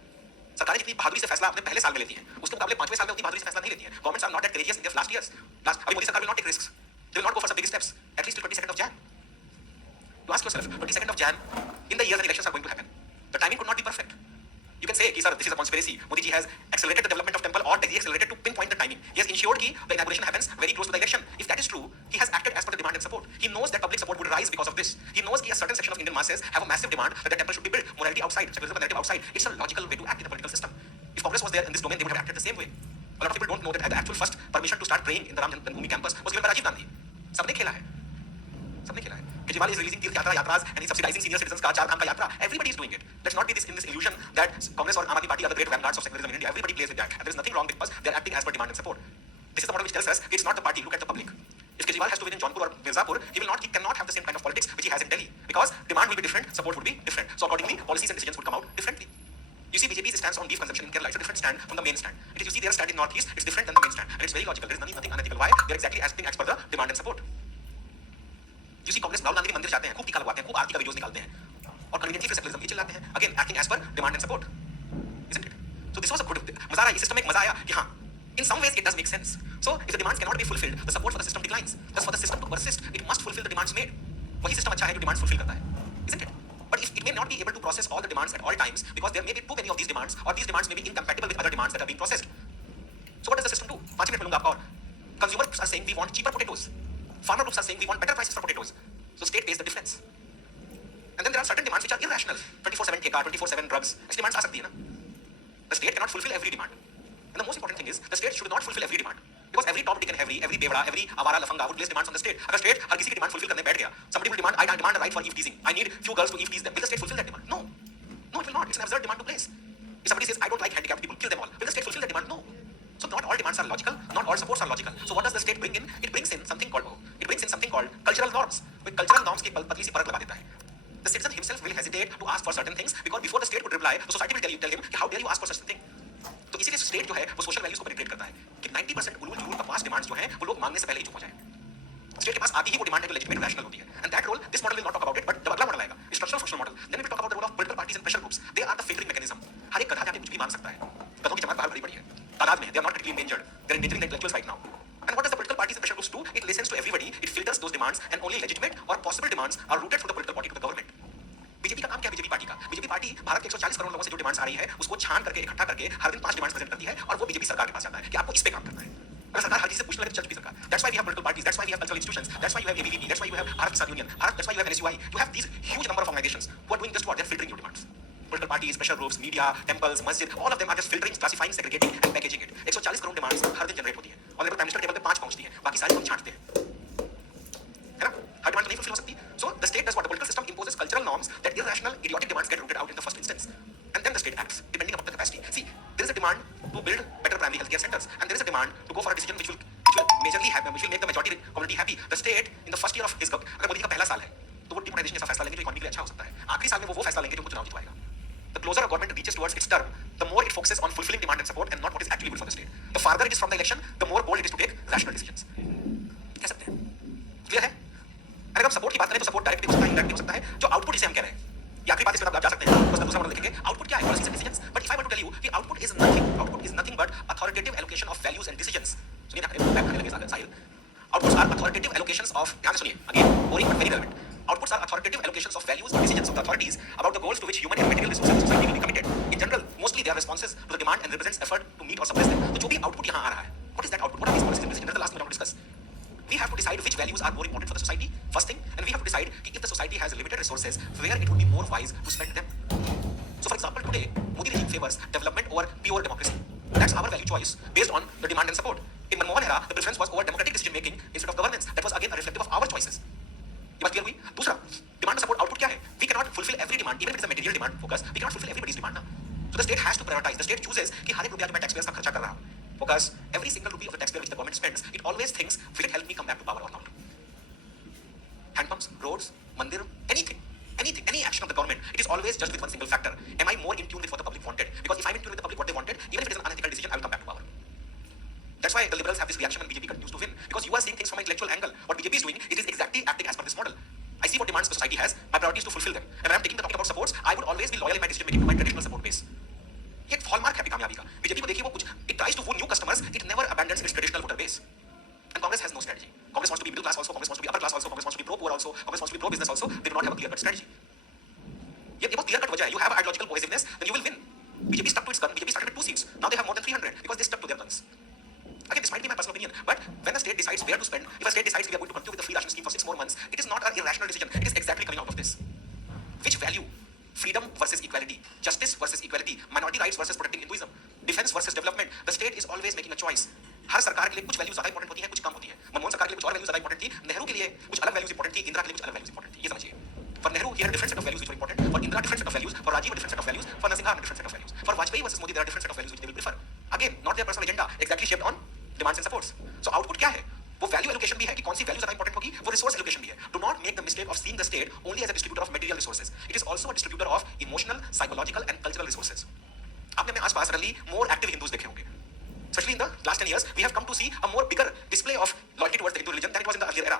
सरकारें जितनी बहादुरी से फैसला अपने पहले साल में लेती हैं, उसके मुकाबले 5वें साल में उतनी बहादुरी से फैसला नहीं लेती हैं. Governments are not that courageous in their last years. अभी मोदी सरकार will not take risks. They will not go for some big steps. At least till 22nd of Jan. You ask yourself, 22nd of Jan, in the year when elections are going to happen, the timing could not be perfect. You can say, sir, this is a conspiracy. Modi ji has accelerated the development of temple or accelerated to pinpoint the timing. He has ensured that the inauguration happens very close to the election. If that is true, he has acted as per the demand and support. He knows that public support would rise because of this. He knows that a certain section of Indian masses have a massive demand that the temple should be built. Morality outside, secularism narrative outside. It's a logical way to act in the political system. If Congress was there in this domain, they would have acted the same way. A lot of people don't know that the actual first permission to start praying in the Ram Janmabhoomi campus was given by Rajiv Gandhi. सबने खेला है. सबने खेला है. Kejriwal is releasing तीर्थ यात्रा यात्रास and he's subsidizing senior citizens का 4 धाम का यात्रा. Everybody is doing it. Let's not be in this illusion that Congress or Aam Aadmi Party are the great vanguards of secularism in India. Everybody plays with that, and there is nothing wrong because they are acting as per demand and support. This is the model which tells us it's not the party. Look at the public. If Kejriwal has to win in Jaunpur or Mirzapur, he cannot have the same kind of politics which he has in Delhi because demand will be different, support would be different. So accordingly, policies and decisions would come out differently. You see, BJP's stance on beef consumption in Kerala is a different stand from the main stand. It is, you see, their stand in Northeast, it's different than the main stand, and it's very logical. There is nothing unethical. Why? They are exactly acting as per the demand and support. You see, Congress Rahul Gandhi के मंदिर जाते हैं, खूब टीका लगवाते हैं, खूब आरती का वीडियोस निकालते हैं, और कन्वीनियंटली फिर सेकुलरिज्म ये चिल्लाते हैं. Again, acting as per demand and support, isn't it? So this was a good. मजा आया, इस सिस्टम में एक मजा आया कि हाँ, in some ways it does make sense. So if the demands cannot be fulfilled, the support for the system declines. Thus, for the system to persist, it must fulfill the demands made. वही system अच्छा है जो demands fulfill करता है, isn't it? But if it may not be able to process all the demands at all times because there may be too many of these demands, or these demands may be incompatible with other demands that are being processed. So what does the system do? 5 minute मिलूंगा आपका और. Consumer groups are saying we want cheaper potatoes. Farmer groups are saying we want better prices for potatoes. So state pays the difference. And then there are certain demands which are irrational. 24/7 ठेका, 24/7 drugs. ऐसी demands आ सकती है ना? The state cannot fulfill every demand. And the most important thing is the state should not fulfill every demand. Because every Tom, Dick and Harry, every बेवड़ा, every आवारा लफंगा would place demands on the state. अगर state हर किसी की demand fulfill करने बैठ गया, somebody will demand, I demand a right for eve teasing. I need few girls to eve tease them. Will the state fulfill that demand? No. No, it will not. It's an absurd demand to place. If somebody says, I don't like handicapped people, kill them all. Will the state fulfill that demand? No. So not all demands are logical, not all supports are logical. So what does the state bring in? It brings in something called cultural norms. With cultural norms की पतली सी परत लगा देता है. The citizen himself will hesitate to ask for certain things because before the state could reply, the society will tell him कि how dare you ask for such a thing. तो इसीलिए state जो है वो सोशल वैल्यूज को penetrate करता है कि 90% उलूल जुलूल बकवास डिमांड्स जो हैं वो लोग मांगने से पहले ही चुप हो जाएं. स्टेट के पास आती ही वो डिमांड है जो लेजिटिमेट रैशनल होती है. And that role this model will not talk about it, but जब अगला मॉडल आएगा structural functional model, then we will talk about the role of political parties and pressure groups. They are the filtering mechanism. हर एक गधा जाके कुछ भी मांग सकता है. गधों की जमात बाहर भरी पड़ी है तादाद में. They are not critically endangered. They are endangering the intellectuals right now. And what does the political parties and pressure groups do? It listens to everybody, it filters those demands, and only legitimate or possible demands are routed through the political body to the government. BJP का काम क्या है? BJP party का, BJP party Bharat के 140 करोड़ लोगों से जो demands आ रही है उसको छान करके इकट्ठा करके हर दिन 5 डिमांड्स प्रेजेंट करती है और वो बीजेपी सरकार के पास जाता है कि आपको इस पे काम करना है. अगर सरकार हर चीज से पूछने लगे तो चल भी सरकार. That's why we have political parties, that's why we have cultural institutions, that's why you have ABVP, that's why you have Bharat Kisan Union, that's why you have NSUI. You have these huge number of organizations who are doing just what? They're filtering your demands. Political parties, pressure groups, media, temples, masjid, all of them are just filtering, classifying, segregating and packaging it. 140 crore demands हर दिन generate होती है और level prime minister table पे 5 पहुंचती है, बाकी सारी हम छांटते हैं, है ना? हर डिमांड नहीं फुलफिल हो सकती. So the state does what? The political system imposes cultural norms that irrational, idiotic demands get rooted out in the first instance, and then the state acts depending upon the capacity. See, there is a demand to build better primary healthcare centers, and there is a demand to go for a decision which will majorly happen, which will make the majority community happy. The state in the first year of his government, अगर मोदी का पहला साल है तो वो demonetisation जैसा फैसला लेंगे जो इकोनॉमी के लिए अच्छा हो सकता है. आखिरी साल में वो फैसला लेंगे जो उनको चुनाव जितवाएगा. The closer a government reaches towards its term, the more it focuses on fulfilling demand and support and not what is actually good for the state. The farther it is from the election, the more bold it is to take rational decisions. कह सकते हैं, clear है? अगर हम support की बात करें तो सपोर्ट डायरेक्टली हो सकता है, इनडायरेक्टली हो सकता है. जो आउटपुट जिसे हम कह रहे हैं, ये आखिरी बात इसमें आप जा सकते हैं, बस दूसरा मॉडल देखेंगे. आउटपुट क्या है? Policies and decisions. But if I were to tell you कि output is nothing but authoritative allocation of values and decisions. सुनिए ना, बैक करने लगे साहिल. Outputs are authoritative allocations of, ध्यान से सुनिए, again, boring but very relevant. Outputs are authoritative allocations of values or decisions of the authorities about the goals to which human and material resources of society will be committed. In general, mostly they are responses to the demand and represents effort to meet or suppress them. तो जो भी output यहाँ आ रहा है, what is that output? What are these policies and decisions? That's the last thing I want to discuss. We have to decide which values are more important for the society, first thing, and we have to decide if the society has limited resources, where it would be more wise to spend them. So for example, today, Modi regime favors development over pure democracy. That's our value choice based on the demand and support. In Manmohan era, the preference was over democratic decision making instead of governance. That was again a reflective of Focus, every single rupee of the taxpayer which the government spends, it always thinks, will it help me come back to power or not? Hand pumps, roads, mandir, anything, any action of the government, it is always judged with one single factor. Am I more in tune with what the public wanted? Because if I'm in tune with the public what they wanted, even if it is an unethical decision, I will come back to power. That's why the liberals have this reaction when BJP continues to win. Because you are seeing things from an intellectual angle. What BJP is doing, it is exactly acting as per this model. I see what demands the society has. My priority is to fulfill them. And when I'm taking the topic about supports, I would always be loyal in my decision making to my traditional support base. ये एक hallmark है कामयाबी का. BJP को देखिए वो कुछ it tries to woo new customers, it never abandons its traditional voter base. And Congress has no strategy. Congress wants to be middle class also, Congress wants to be upper class also, Congress wants to be pro poor also, Congress wants to be pro business also. They do not have a clear cut strategy. ये बहुत clear cut वजह है. You have ideological cohesiveness, then you will win. BJP stuck to its gun. BJP started with 2 seats. Now they have more than 300 because they stuck to their guns. Again, this might be my personal opinion, but when a state decides where to spend, if a state decides we are going to continue with the free ration scheme for 6 more months, it is not an irrational decision. It is exactly coming out of this. Which value? Freedom versus equality, justice versus equality, minority rights versus protecting Hinduism, defense versus development. The state is always making a choice. हर सरकार के लिए कुछ values ज्यादा important होती हैं, कुछ कम होती हैं. मनमोहन सरकार के लिए कुछ और वैल्यूज ज्यादा इंपॉर्टेंट थी, नेहरू के लिए कुछ अलग वैल्यूज इंपॉर्टेंट थी, इंदिरा के लिए कुछ अलग वैल्यूज इंपॉर्टेंट थी. ये समझिए. For Nehru, he had a different set of values which were important. For Indira, different set of values. For Rajiv, a different set of values. For Narasimha, a different set of values. For Vajpayee versus Modi, there are different set of values which they will prefer. Again, not their personal agenda, exactly shaped on demands and supports. So output क्या है? वो value allocation भी है कि कौन सी value ज्यादा important होगी, वो रिसोर्स एलोकेशन भी है. Do not make the mistake of seeing the state only as a distributor of material resources. It is also a distributor of emotional, psychological and cultural resources. आपने अपने आसपास रली more active Hindus देखे होंगे. Especially in the last 10 years, we have come to see a more bigger display of loyalty towards the Hindu religion than it was in the earlier era.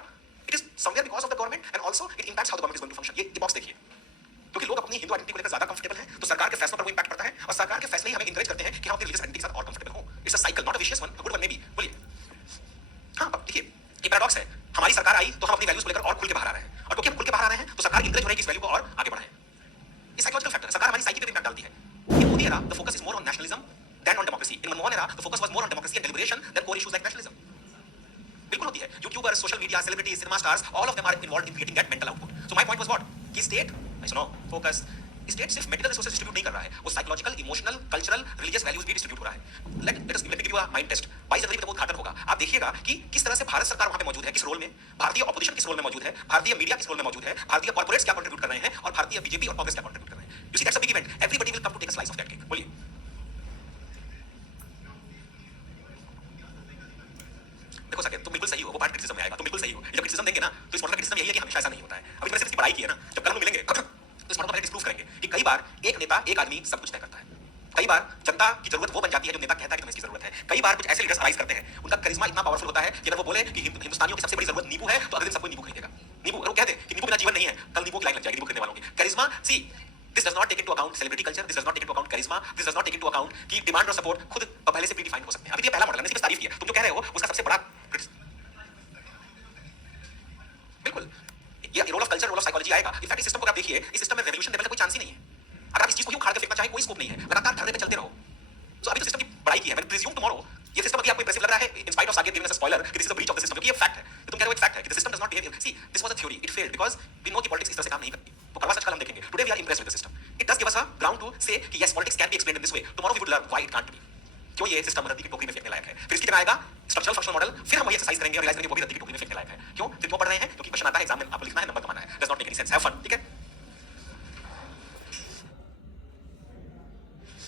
It is somewhere because of the government and also it impacts how the government is going to function. ये box देखिए. क्योंकि लोग अपनी Hindu identity को लेकर ज्यादा comfortable हैं, तो सरकार के फैसलों पर वो इंपैक्ट पड़ता है और सरकार के फैसले ही हमें इंकरेज करते हैं कि हम अपनी रिलीजियस आइडेंटिटी के साथ और कंफर्टेबल हो. It's a cycle, not a vicious one, a good one may be. बोलिए. हाँ, अब देखिए, ये पैराडॉक्स है. हमारी सरकार आई तो हम अपनी वैल्यूज को लेकर और खुल के बाहर आ रहे हैं, और क्योंकि हम खुल के बाहर आ रहे हैं तो सरकार इंकरेज हो रही है कि इस वैल्यू को और आगे बढ़ाएं. ये साइकोलॉजिकल फैक्टर है. सरकार हमारी साइकी पे भी इंपैक्ट डालती है. In Modi era, the focus is more on nationalism than on democracy. In Manmohan era, the focus was more on democracy and deliberation than core issues like nationalism. बिल्कुल होती है. YouTubers, social media, celebrities, cinema stars, all of them are involved in creating that mental output. So my point was what? कि state, सुनो, focus, state सिर्फ medical resources distribute नहीं कर रहा है, वो psychological, emotional, cultural, religious values भी distribute हो रहा है. Let me give you a mind test. 22 जनवरी को बहुत घातक होगा. आप देखिएगा कि किस तरह से भारत सरकार वहां पे मौजूद है, किस रोल में, भारतीय ऑपोजिशन किस रोल में मौजूद है, भारतीय मीडिया किस रोल में मौजूद है, भारतीय कॉर्पोरेट्स क्या कंट्रीब्यूट कर रहे हैं और भारतीय बीजेपी और कांग्रेस क्या कंट्रीब्यूट कर रहे हैं. You see that's a big event. Everybody will come to take a slice of that cake. बोलिए. देखो सके तुम बिल्कुल सही हो, वो पार्ट क्रिटिसिज्म में आएगा. तुम बिल्कुल सही हो. जब क्रिटिसिज्म देंगे ना तो इस मॉडल का क्रिटिसिज्म यही है कि हमेशा ऐसा नहीं होता है. अभी मैंने सिर्फ पढ़ाई की है ना, जब कल हम मिलेंगे तो इस मॉडल को पहले डिस्प्रूव करेंगे कि कई बार एक नेता, एक आदमी सब कुछ तय करता है. कई बार जनता की जरूरत वो बन जाती है जो नेता कहता है कि तुम्हें इसकी जरूरत है. कई बार कुछ ऐसे लीडर्स अराइज करते हैं, उनका करिश्मा इतना पावरफुल होता है कि अगर वो बोले कि हिंदुस्तानियों की सबसे बड़ी जरूरत नींबू है तो अगले दिन सबको नींबू खरीदेगा. नींबू, अगर वो कहते कि नींबू बिना जीवन नहीं है, कल नींबू की लाइन लग जाएगी नींबू खरीदने वालों की. Charisma, see this does not take into account celebrity culture, this does not take into account charisma, this does not take into account कि डिमांड और सपोर्ट खुद पहले से प्रीडिफाइंड हो सकते हैं. अभी ये पहला मॉडल है, मैंने सिर्फ तारीफ की है. तुम जो कह रहे हो उसका सबसे बड़ा बिल्कुल ये role of culture, role of psychology आएगा. इनफैक्ट इस सिस्टम को आप देखिए, इस सिस्टम में रेवोल्यूशन लेवल का कोई चांस ही नहीं है. अगर आप इस चीज को यूं उखाड़ के फेंकना चाहें, कोई स्कोप नहीं है. लगातार धरने पे चलते रहो. तो अभी तो सिस्टम की बड़ाई की है. मैं प्रिज्यूम टुमारो ये सिस्टम अभी आपको इंप्रेसिव लग रहा है in spite of Saket giving us a spoiler कि this is a breach of the system, क्योंकि ये फैक्ट है. तुम कह रहे हो एक फैक्ट है कि the system does not behave. See this was a theory, it failed because we know कि पॉलिटिक्स इस तरह से काम नहीं करती. तो कड़वा सच कल हम देखेंगे. Today we are impressed with the system. It does give us a ground to say कि yes politics can be explained in this way. Tomorrow we would learn why it can't be. क्यों ये system रद्दी की टोकरी में फेंकने लायक है. फिर इसकी जगह आएगा स्ट्रक्चरल फंक्शनल मॉडल. फिर हम वही एक्सरसाइज करेंगे और रियलाइज करेंगे वो भी रद्दी की टोकरी में फेंकने लायक है. क्यों? फिर क्यों पढ़ रहे हैं? क्योंकि क्वेश्चन आता है एग्जाम में, आपको लिखना है, नंबर कमाना है. Does not make any sense. Have fun. ठीक है.